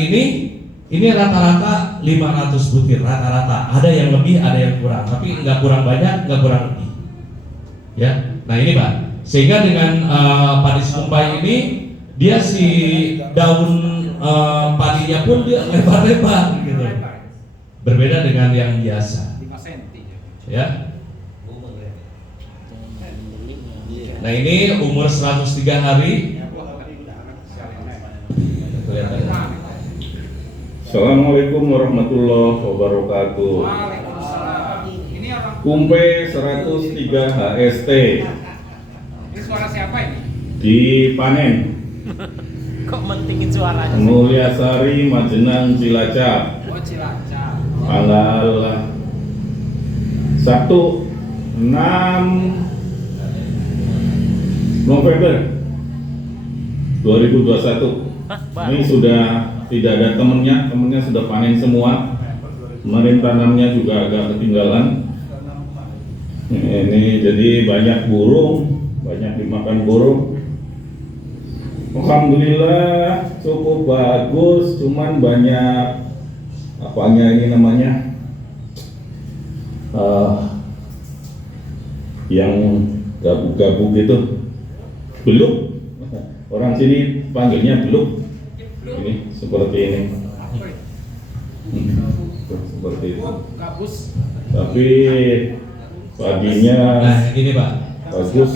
ini rata-rata 500 butir, rata-rata. Ada yang lebih, ada yang kurang, tapi nggak kurang banyak, nggak kurang lebih, ya. Nah ini Pak, sehingga dengan padi Sikupai ini dia si daun padinya pun dia lebar-lebar gitu, berbeda dengan yang biasa. 5 cm. Ya. Nah ini umur 103 hari. Assalamualaikum warahmatullahi wabarakatuh. Waalaikumsalam. Ini orang Kumpe 103 HST ini suara siapa ini? dipanen Kok mentingin suaranya? Mulyasari Majenang Cilacap Oh Cilacap. tanggal Sabtu 6 November 2021. Hah, Ini baru. sudah tidak ada temennya sudah panen semua. Kemarin tanamnya juga agak ketinggalan. Ini jadi banyak burung, banyak dimakan burung. Alhamdulillah cukup bagus, cuman banyak yang gabuk-gabuk gitu. beluk. Orang sini panggilnya beluk. Ini seperti ini. Seperti itu. Tapi padinya Nah, ini Pak. bagus.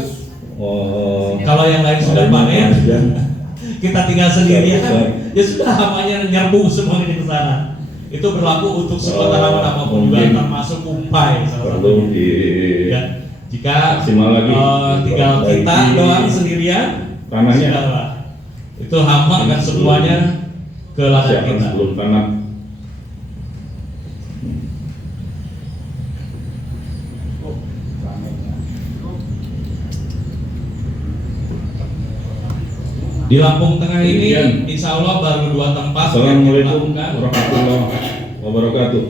Kalau yang lain sudah panen, kita tinggal sendirian, ya sudah hamanya nyerbu semuanya ke sana. Itu berlaku untuk semua tanaman apapun juga, termasuk kumpai. Perlu di Ya, jika maksimal lagi. tinggal kita doang sendirian, Tanahnya. sudah, Pak. Itu hama akan semuanya ke ladang Siapkan kita. sebelum tanam. Di Lampung Tengah ini, Demikian. insya Allah baru 2 tempat yang kita Assalamualaikum lakukan. warahmatullahi wabarakatuh.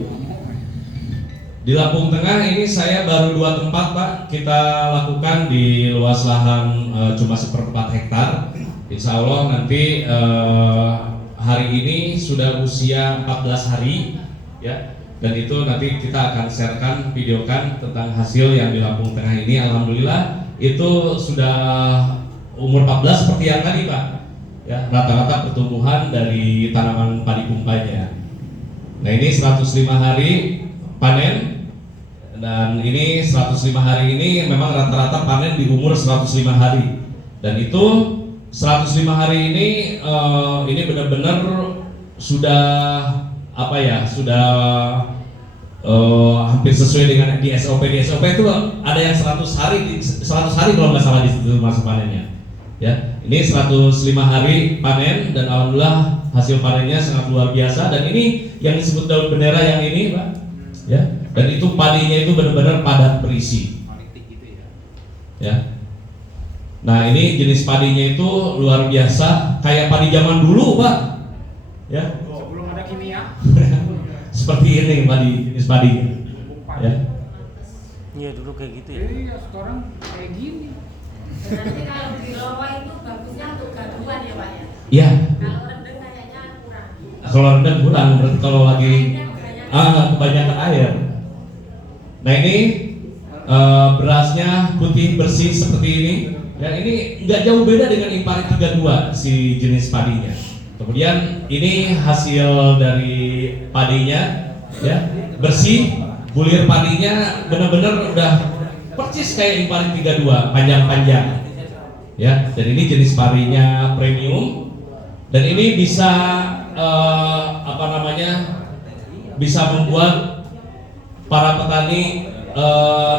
Di Lampung Tengah ini saya baru 2 tempat Pak kita lakukan di luas lahan cuma 1/4 hektar. Insya Allah nanti hari ini sudah usia 14 hari ya, dan itu nanti kita akan sharekan, videokan tentang hasil yang di Lampung Tengah ini. Alhamdulillah itu sudah umur 14 seperti yang tadi Pak ya, rata-rata pertumbuhan dari tanaman padi kumpainya. Nah ini 105 hari panen, dan ini 105 hari ini memang rata-rata panen di umur 105 hari, dan itu 105 hari ini benar-benar sudah apa ya, sudah hampir sesuai dengan di SOP. Di SOP itu ada yang 100 hari kalau nggak salah di situ masa panennya ya. Ini 105 hari panen, dan alhamdulillah hasil panennya sangat luar biasa. Dan ini yang disebut daun bendera yang ini Pak ya, dan itu padinya itu benar-benar padat berisi ya. Nah ini jenis padinya itu luar biasa, kayak padi zaman dulu Pak ya, Sebelum ada kimia. seperti ini padi, jenis padinya ya. Iya dulu kayak gitu ya. Iya, sekarang kayak gini. Nanti kalau di rawa itu bagusnya untuk gaduhan ya Pak ya. Iya, Kalau rendeng kayaknya kurang. kalau rendang kurang, berarti kalau lagi kebanyakan air. Nah ini berasnya putih bersih seperti ini, dan ini nggak jauh beda dengan Impari 32 si jenis padinya. Kemudian ini hasil dari padinya ya, bersih, bulir padinya benar-benar udah persis kayak Impari 32, panjang-panjang ya. Dan ini jenis padinya premium, dan ini bisa bisa membuat para petani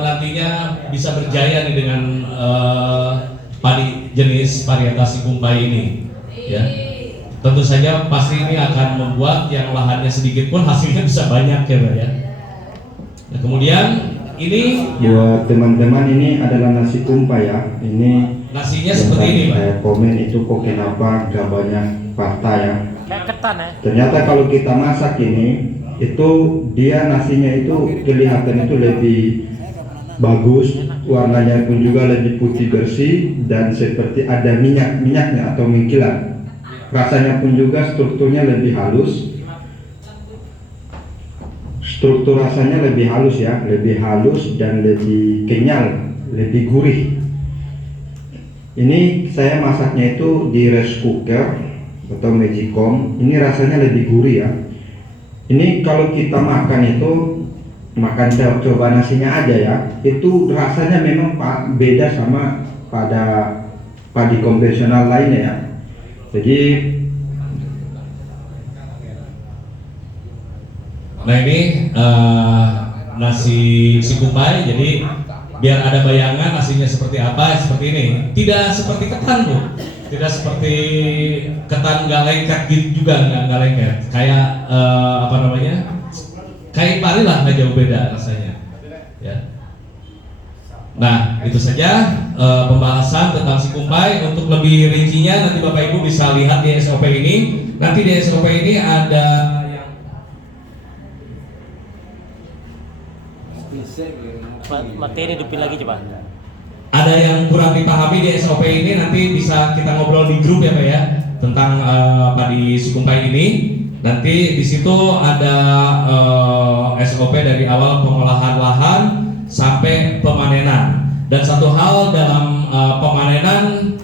nantinya bisa berjaya nih dengan padi jenis varietas si kumpai ini ya. Tentu saja pasti ini akan membuat yang lahannya sedikit pun hasilnya bisa banyak ya Pak ya. Nah, kemudian ini buat teman-teman, ini adalah nasi kumpai ya. Ini nasinya seperti ini Pak. saya komen itu kok kenapa gak banyak fakta ya. Kayak ketan ya. Ternyata kalau kita masak ini, itu dia nasinya itu kelihatan itu lebih bagus, warnanya pun juga lebih putih bersih, dan seperti ada minyak-minyaknya atau mengkilat. Rasanya pun juga strukturnya lebih halus. Struktur rasanya lebih halus ya, lebih halus dan lebih kenyal, lebih gurih. Ini saya masaknya itu di rice cooker atau magicom. Ini rasanya lebih gurih ya. Ini kalau kita makan itu, makan coba nasinya aja ya, itu rasanya memang beda sama pada padi konvensional lainnya ya. Jadi nah ini nasi si kumpai, jadi biar ada bayangan nasinya seperti apa, seperti ini. Tidak seperti ketan Bu, tidak seperti ketan nggak lengket gitu juga, nggak lengket. Kayak kayak Impari lah, nggak jauh beda rasanya. Ya. Nah itu saja pembahasan tentang si kumpai. Untuk lebih rincinya nanti Bapak Ibu bisa lihat di SOP ini. Nanti di SOP ini ada Materi dupin lagi coba. ada yang kurang dipahami di SOP ini, nanti bisa kita ngobrol di grup ya Pak ya, tentang padi sukumpai ini. Nanti di situ ada SOP dari awal pengolahan lahan sampai pemanenan. Dan satu hal dalam pemanenan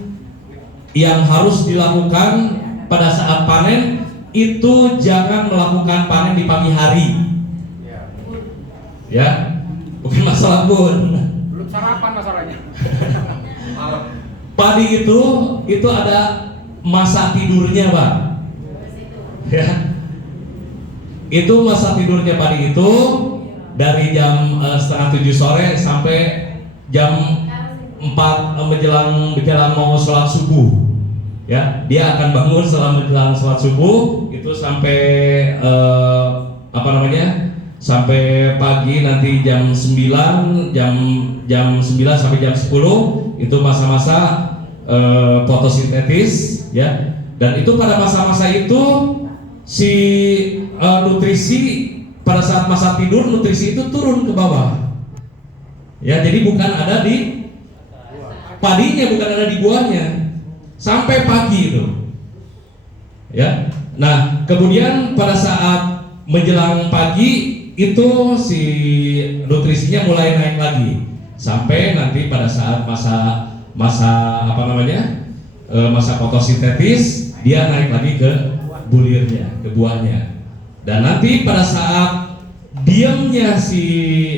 yang harus dilakukan pada saat panen itu jangan melakukan panen di pagi hari. Ya, bukan masalah bun. Belum sarapan masalahnya. Padi itu ada masa tidurnya, Pak. Ya. Itu masa tidurnya padi itu dari jam 6:30 sore sampai jam 4 menjelang mau sholat subuh. Ya, dia akan bangun setelah menjelang sholat subuh itu sampai sampai pagi nanti jam 9 sampai jam 10 itu masa-masa fotosintetis, ya. Dan itu pada masa-masa itu si nutrisi pada saat masa tidur nutrisi itu turun ke bawah. Ya, jadi bukan ada di padinya, bukan ada di buahnya sampai pagi itu. Ya. Nah, kemudian pada saat menjelang pagi itu si nutrisinya mulai naik lagi sampai nanti pada saat masa fotosintetis dia naik lagi ke bulirnya, ke buahnya. Dan nanti pada saat diamnya si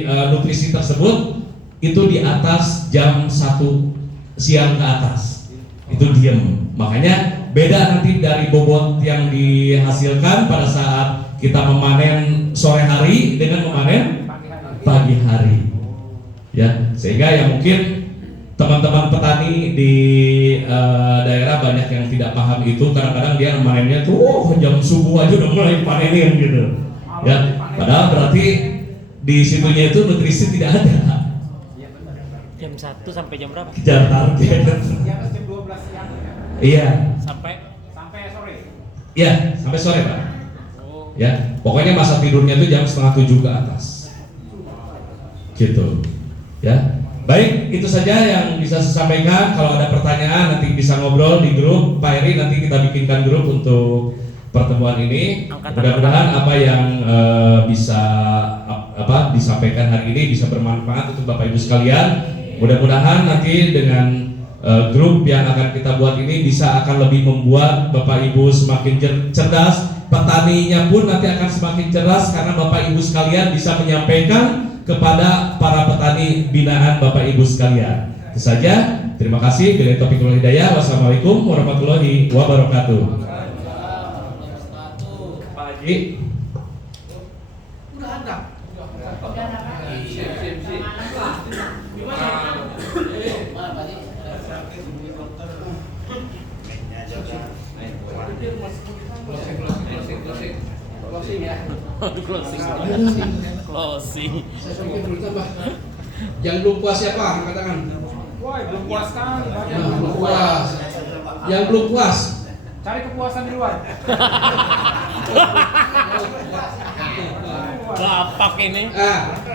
nutrisi tersebut itu di atas jam 1 siang ke atas itu diam. Makanya beda nanti dari bobot yang dihasilkan pada saat kita memanen sore hari dengan memanen pagi hari, ya. Sehingga ya mungkin teman-teman petani di daerah banyak yang tidak paham itu. Kadang-kadang dia manennya tuh jam subuh aja udah mulai panenin gitu, ya. Padahal berarti di situnya itu nutrisi tidak ada. Jam 1 sampai jam berapa? Kejar target. Jam 12 siang. Iya. Sampai sore. Iya, sampai sore, Pak. Ya, pokoknya masa tidurnya itu jam 6:30 ke atas. Gitu. Ya. Baik, itu saja yang bisa saya sampaikan. Kalau ada pertanyaan nanti bisa ngobrol di grup. Pak Eri nanti kita bikinkan grup untuk pertemuan ini. Mudah-mudahan apa yang bisa disampaikan hari ini bisa bermanfaat untuk Bapak Ibu sekalian. Mudah-mudahan nanti dengan grup yang akan kita buat ini akan lebih membuat Bapak Ibu semakin cerdas. Petaninya pun nanti akan semakin cerdas karena Bapak Ibu sekalian bisa menyampaikan kepada para petani binaan Bapak Ibu sekalian. Itu saja. Terima kasih. Billahi taufiq wal hidayah. Wassalamualaikum warahmatullahi wabarakatuh. Pak Haji. Udah ada. Closing ya. Closing. Saya sampaikan dulu tambah. Yang belum puas siapa? Angkat tangan. Woi, belum puas kan? Belum puas. Yang belum puas. Cari kepuasan di luar. Lapak ini.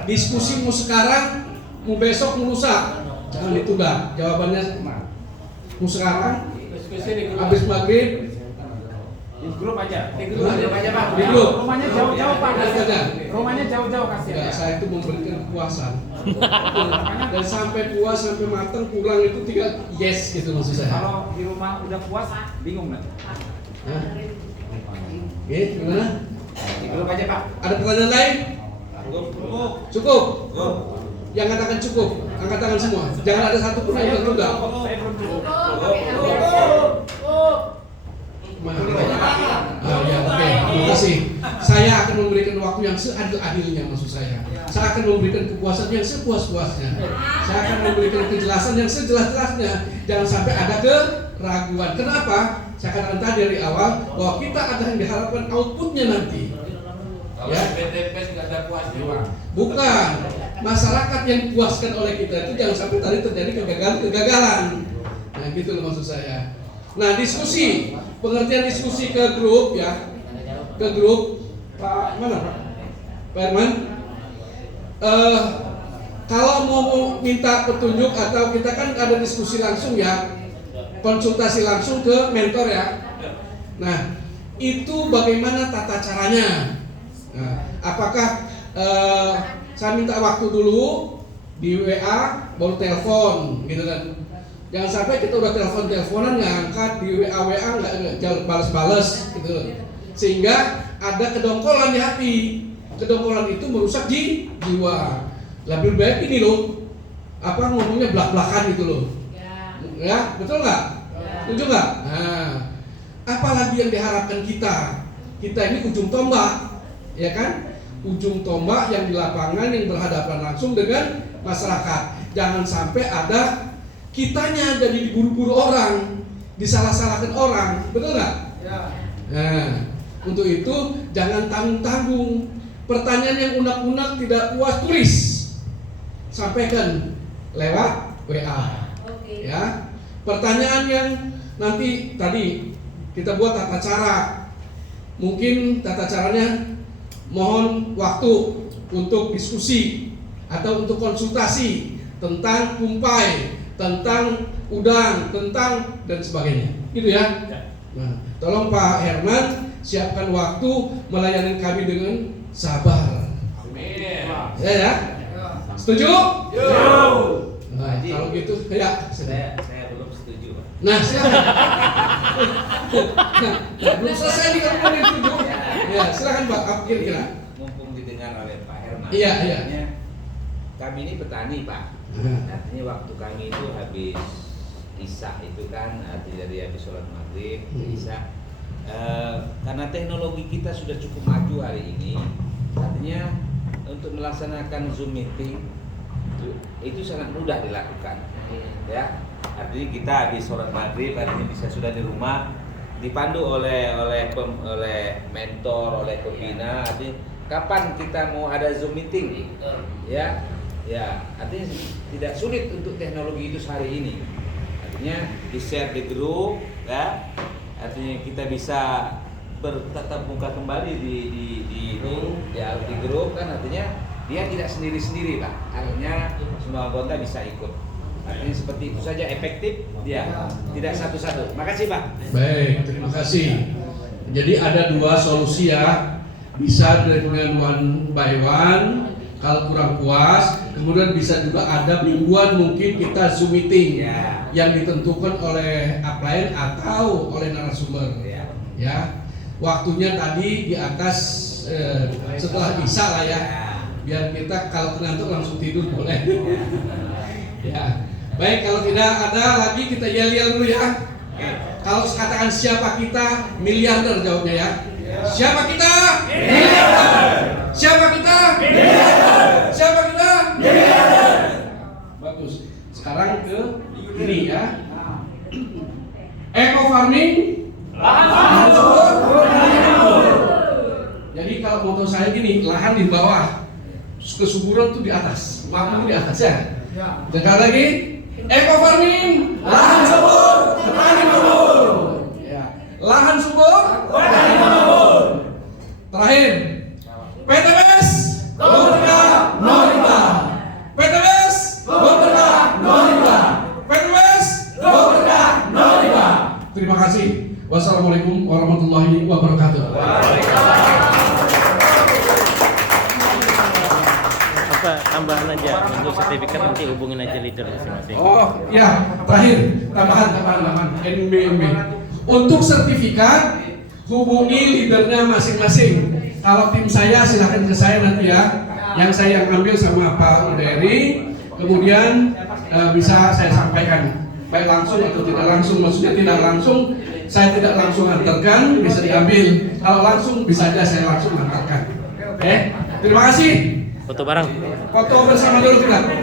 Diskusi mau sekarang, mau besok, mau lusa. Jangan ditunda. Jawabannya mau sekarang, habis maghrib. Di grup aja. Di grup. Rumahnya jauh-jauh Pak. Rumahnya jauh-jauh kasihan. Ya, saya itu memberikan kepuasan. Dan sampai puas, sampai matang, pulang itu tinggal yes gitu maksud saya. Kalau di rumah udah puas, bingung nanti. Oke, gimana? Di grup aja Pak. Ada pertanyaan lain? Cukup. Yang katakan cukup, angkat tangan semua. Jangan ada satu pun yang tertunda. Saya belum cukup. Ya, oke, terima kasih. Saya akan memberikan waktu yang seadil-adilnya maksud saya. Saya akan memberikan kepuasan yang sepuas-puasnya. Saya akan memberikan kejelasan yang sejelas-jelasnya. Jangan sampai ada keraguan. Kenapa? Saya katakan tadi dari awal bahwa kita ada yang diharapkan outputnya nanti. Kalau BTP nggak ada puasnya Pak. Bukan. Masyarakat yang dipuaskan oleh kita itu jangan sampai tadi terjadi kegagalan. Nah, gitu loh maksud saya. Nah, diskusi, pengertian diskusi ke grup ya, ke grup Pak mana Pak? Pak Herman. Kalau mau minta petunjuk atau kita kan ada diskusi langsung ya, konsultasi langsung ke mentor ya. Nah, itu bagaimana tata caranya? Nah, apakah saya minta waktu dulu di WA, baru telepon, gitu kan? Jangan sampai kita udah teleponan nggak angkat, di WA nggak balas-balas gitu. Sehingga ada kedongkolan di hati. Kedongkolan itu merusak jiwa. Lebih baik ini loh, ngomongnya belak-belakan gitu loh. Ya, betul nggak? Setuju nggak? Nah, apalagi yang diharapkan kita ini ujung tombak, ya kan? Ujung tombak yang di lapangan yang berhadapan langsung dengan masyarakat. Jangan sampai ada kitanya jadi diburu-buru orang, disalah-salahkan orang, betul nggak? Ya. Nah, untuk itu jangan tanggung-tanggung. Pertanyaan yang unak-unak tidak puas tulis, sampaikan lewat WA. Ya. Pertanyaan yang nanti tadi kita buat tata cara, mungkin tata caranya mohon waktu untuk diskusi atau untuk konsultasi tentang kumpai, tentang udang, tentang dan sebagainya, gitu ya. Nah, tolong Pak Herman siapkan waktu melayani kami dengan sabar. Amin. Ya. Setuju? Nah, kalau gitu ya. Saya belum setuju, Pak. Nah, silakan. Belum selesai nih kalau mau setuju. Ya, silakan Pak. Apa kira-kira? Mumpung didengar oleh Pak Herman. Iya. Kami ini petani, Pak. Artinya waktu kami itu habis Isya itu kan, artinya dari habis sholat maghrib Isya. Karena teknologi kita sudah cukup maju hari ini, artinya untuk melaksanakan Zoom meeting itu sangat mudah dilakukan. Ya, artinya kita habis sholat maghrib, artinya bisa sudah di rumah, dipandu oleh mentor, oleh pembina, artinya kapan kita mau ada Zoom meeting, ya, artinya tidak sulit untuk teknologi itu hari ini. Artinya di share di grup, ya, artinya kita bisa bertatap muka kembali di grup kan, artinya dia tidak sendiri-sendiri, Pak. Artinya semua anggota bisa ikut. Artinya seperti itu saja, efektif dia, tidak satu-satu. Makasih, Pak. Baik, terima kasih. Jadi ada dua solusi ya, bisa dengan one by one. Kalau kurang puas, kemudian bisa juga ada mingguan mungkin kita Zoom meeting yang ditentukan oleh upline atau oleh narasumber. Ya, waktunya tadi di atas setelah Isya lah ya, biar kita kalau ngantuk langsung tidur boleh. Ya, baik, kalau tidak ada lagi kita yel-yel dulu ya. Kalau katakan siapa kita, miliarder jawabnya ya. Siapa kita? Miliarder. Siapa kita? Miliarder. Siapa kita? Miliarder. Bagus. Sekarang ke ini ya. Eco farming. Lahan subur. Jadi kalau moto saya gini, lahan di bawah, kesuburan tuh di atas, waktu di atas ya. Dengar lagi. Eco farming. Lahan subur. Petani makmur. Lahan subur. Petani makmur. Terakhir. PTBS berkah riba. PTBS berkah riba. PTBS berkah riba. Terima kasih. Wassalamualaikum warahmatullahi wabarakatuh. Apa tambahan aja untuk sertifikat, nanti hubungin aja leader masing-masing. Oh ya, terakhir tambahan. NB. Untuk sertifikat hubungi leadernya masing-masing. Kalau tim saya silahkan ke saya nanti ya. Yang saya ambil sama Pak Uderi, kemudian bisa saya sampaikan baik langsung atau tidak langsung. Maksudnya tidak langsung, saya tidak langsung antarkan, bisa diambil. Kalau langsung bisa aja saya langsung antarkan. Oke, terima kasih. Foto bareng. Foto bersama dulu kita.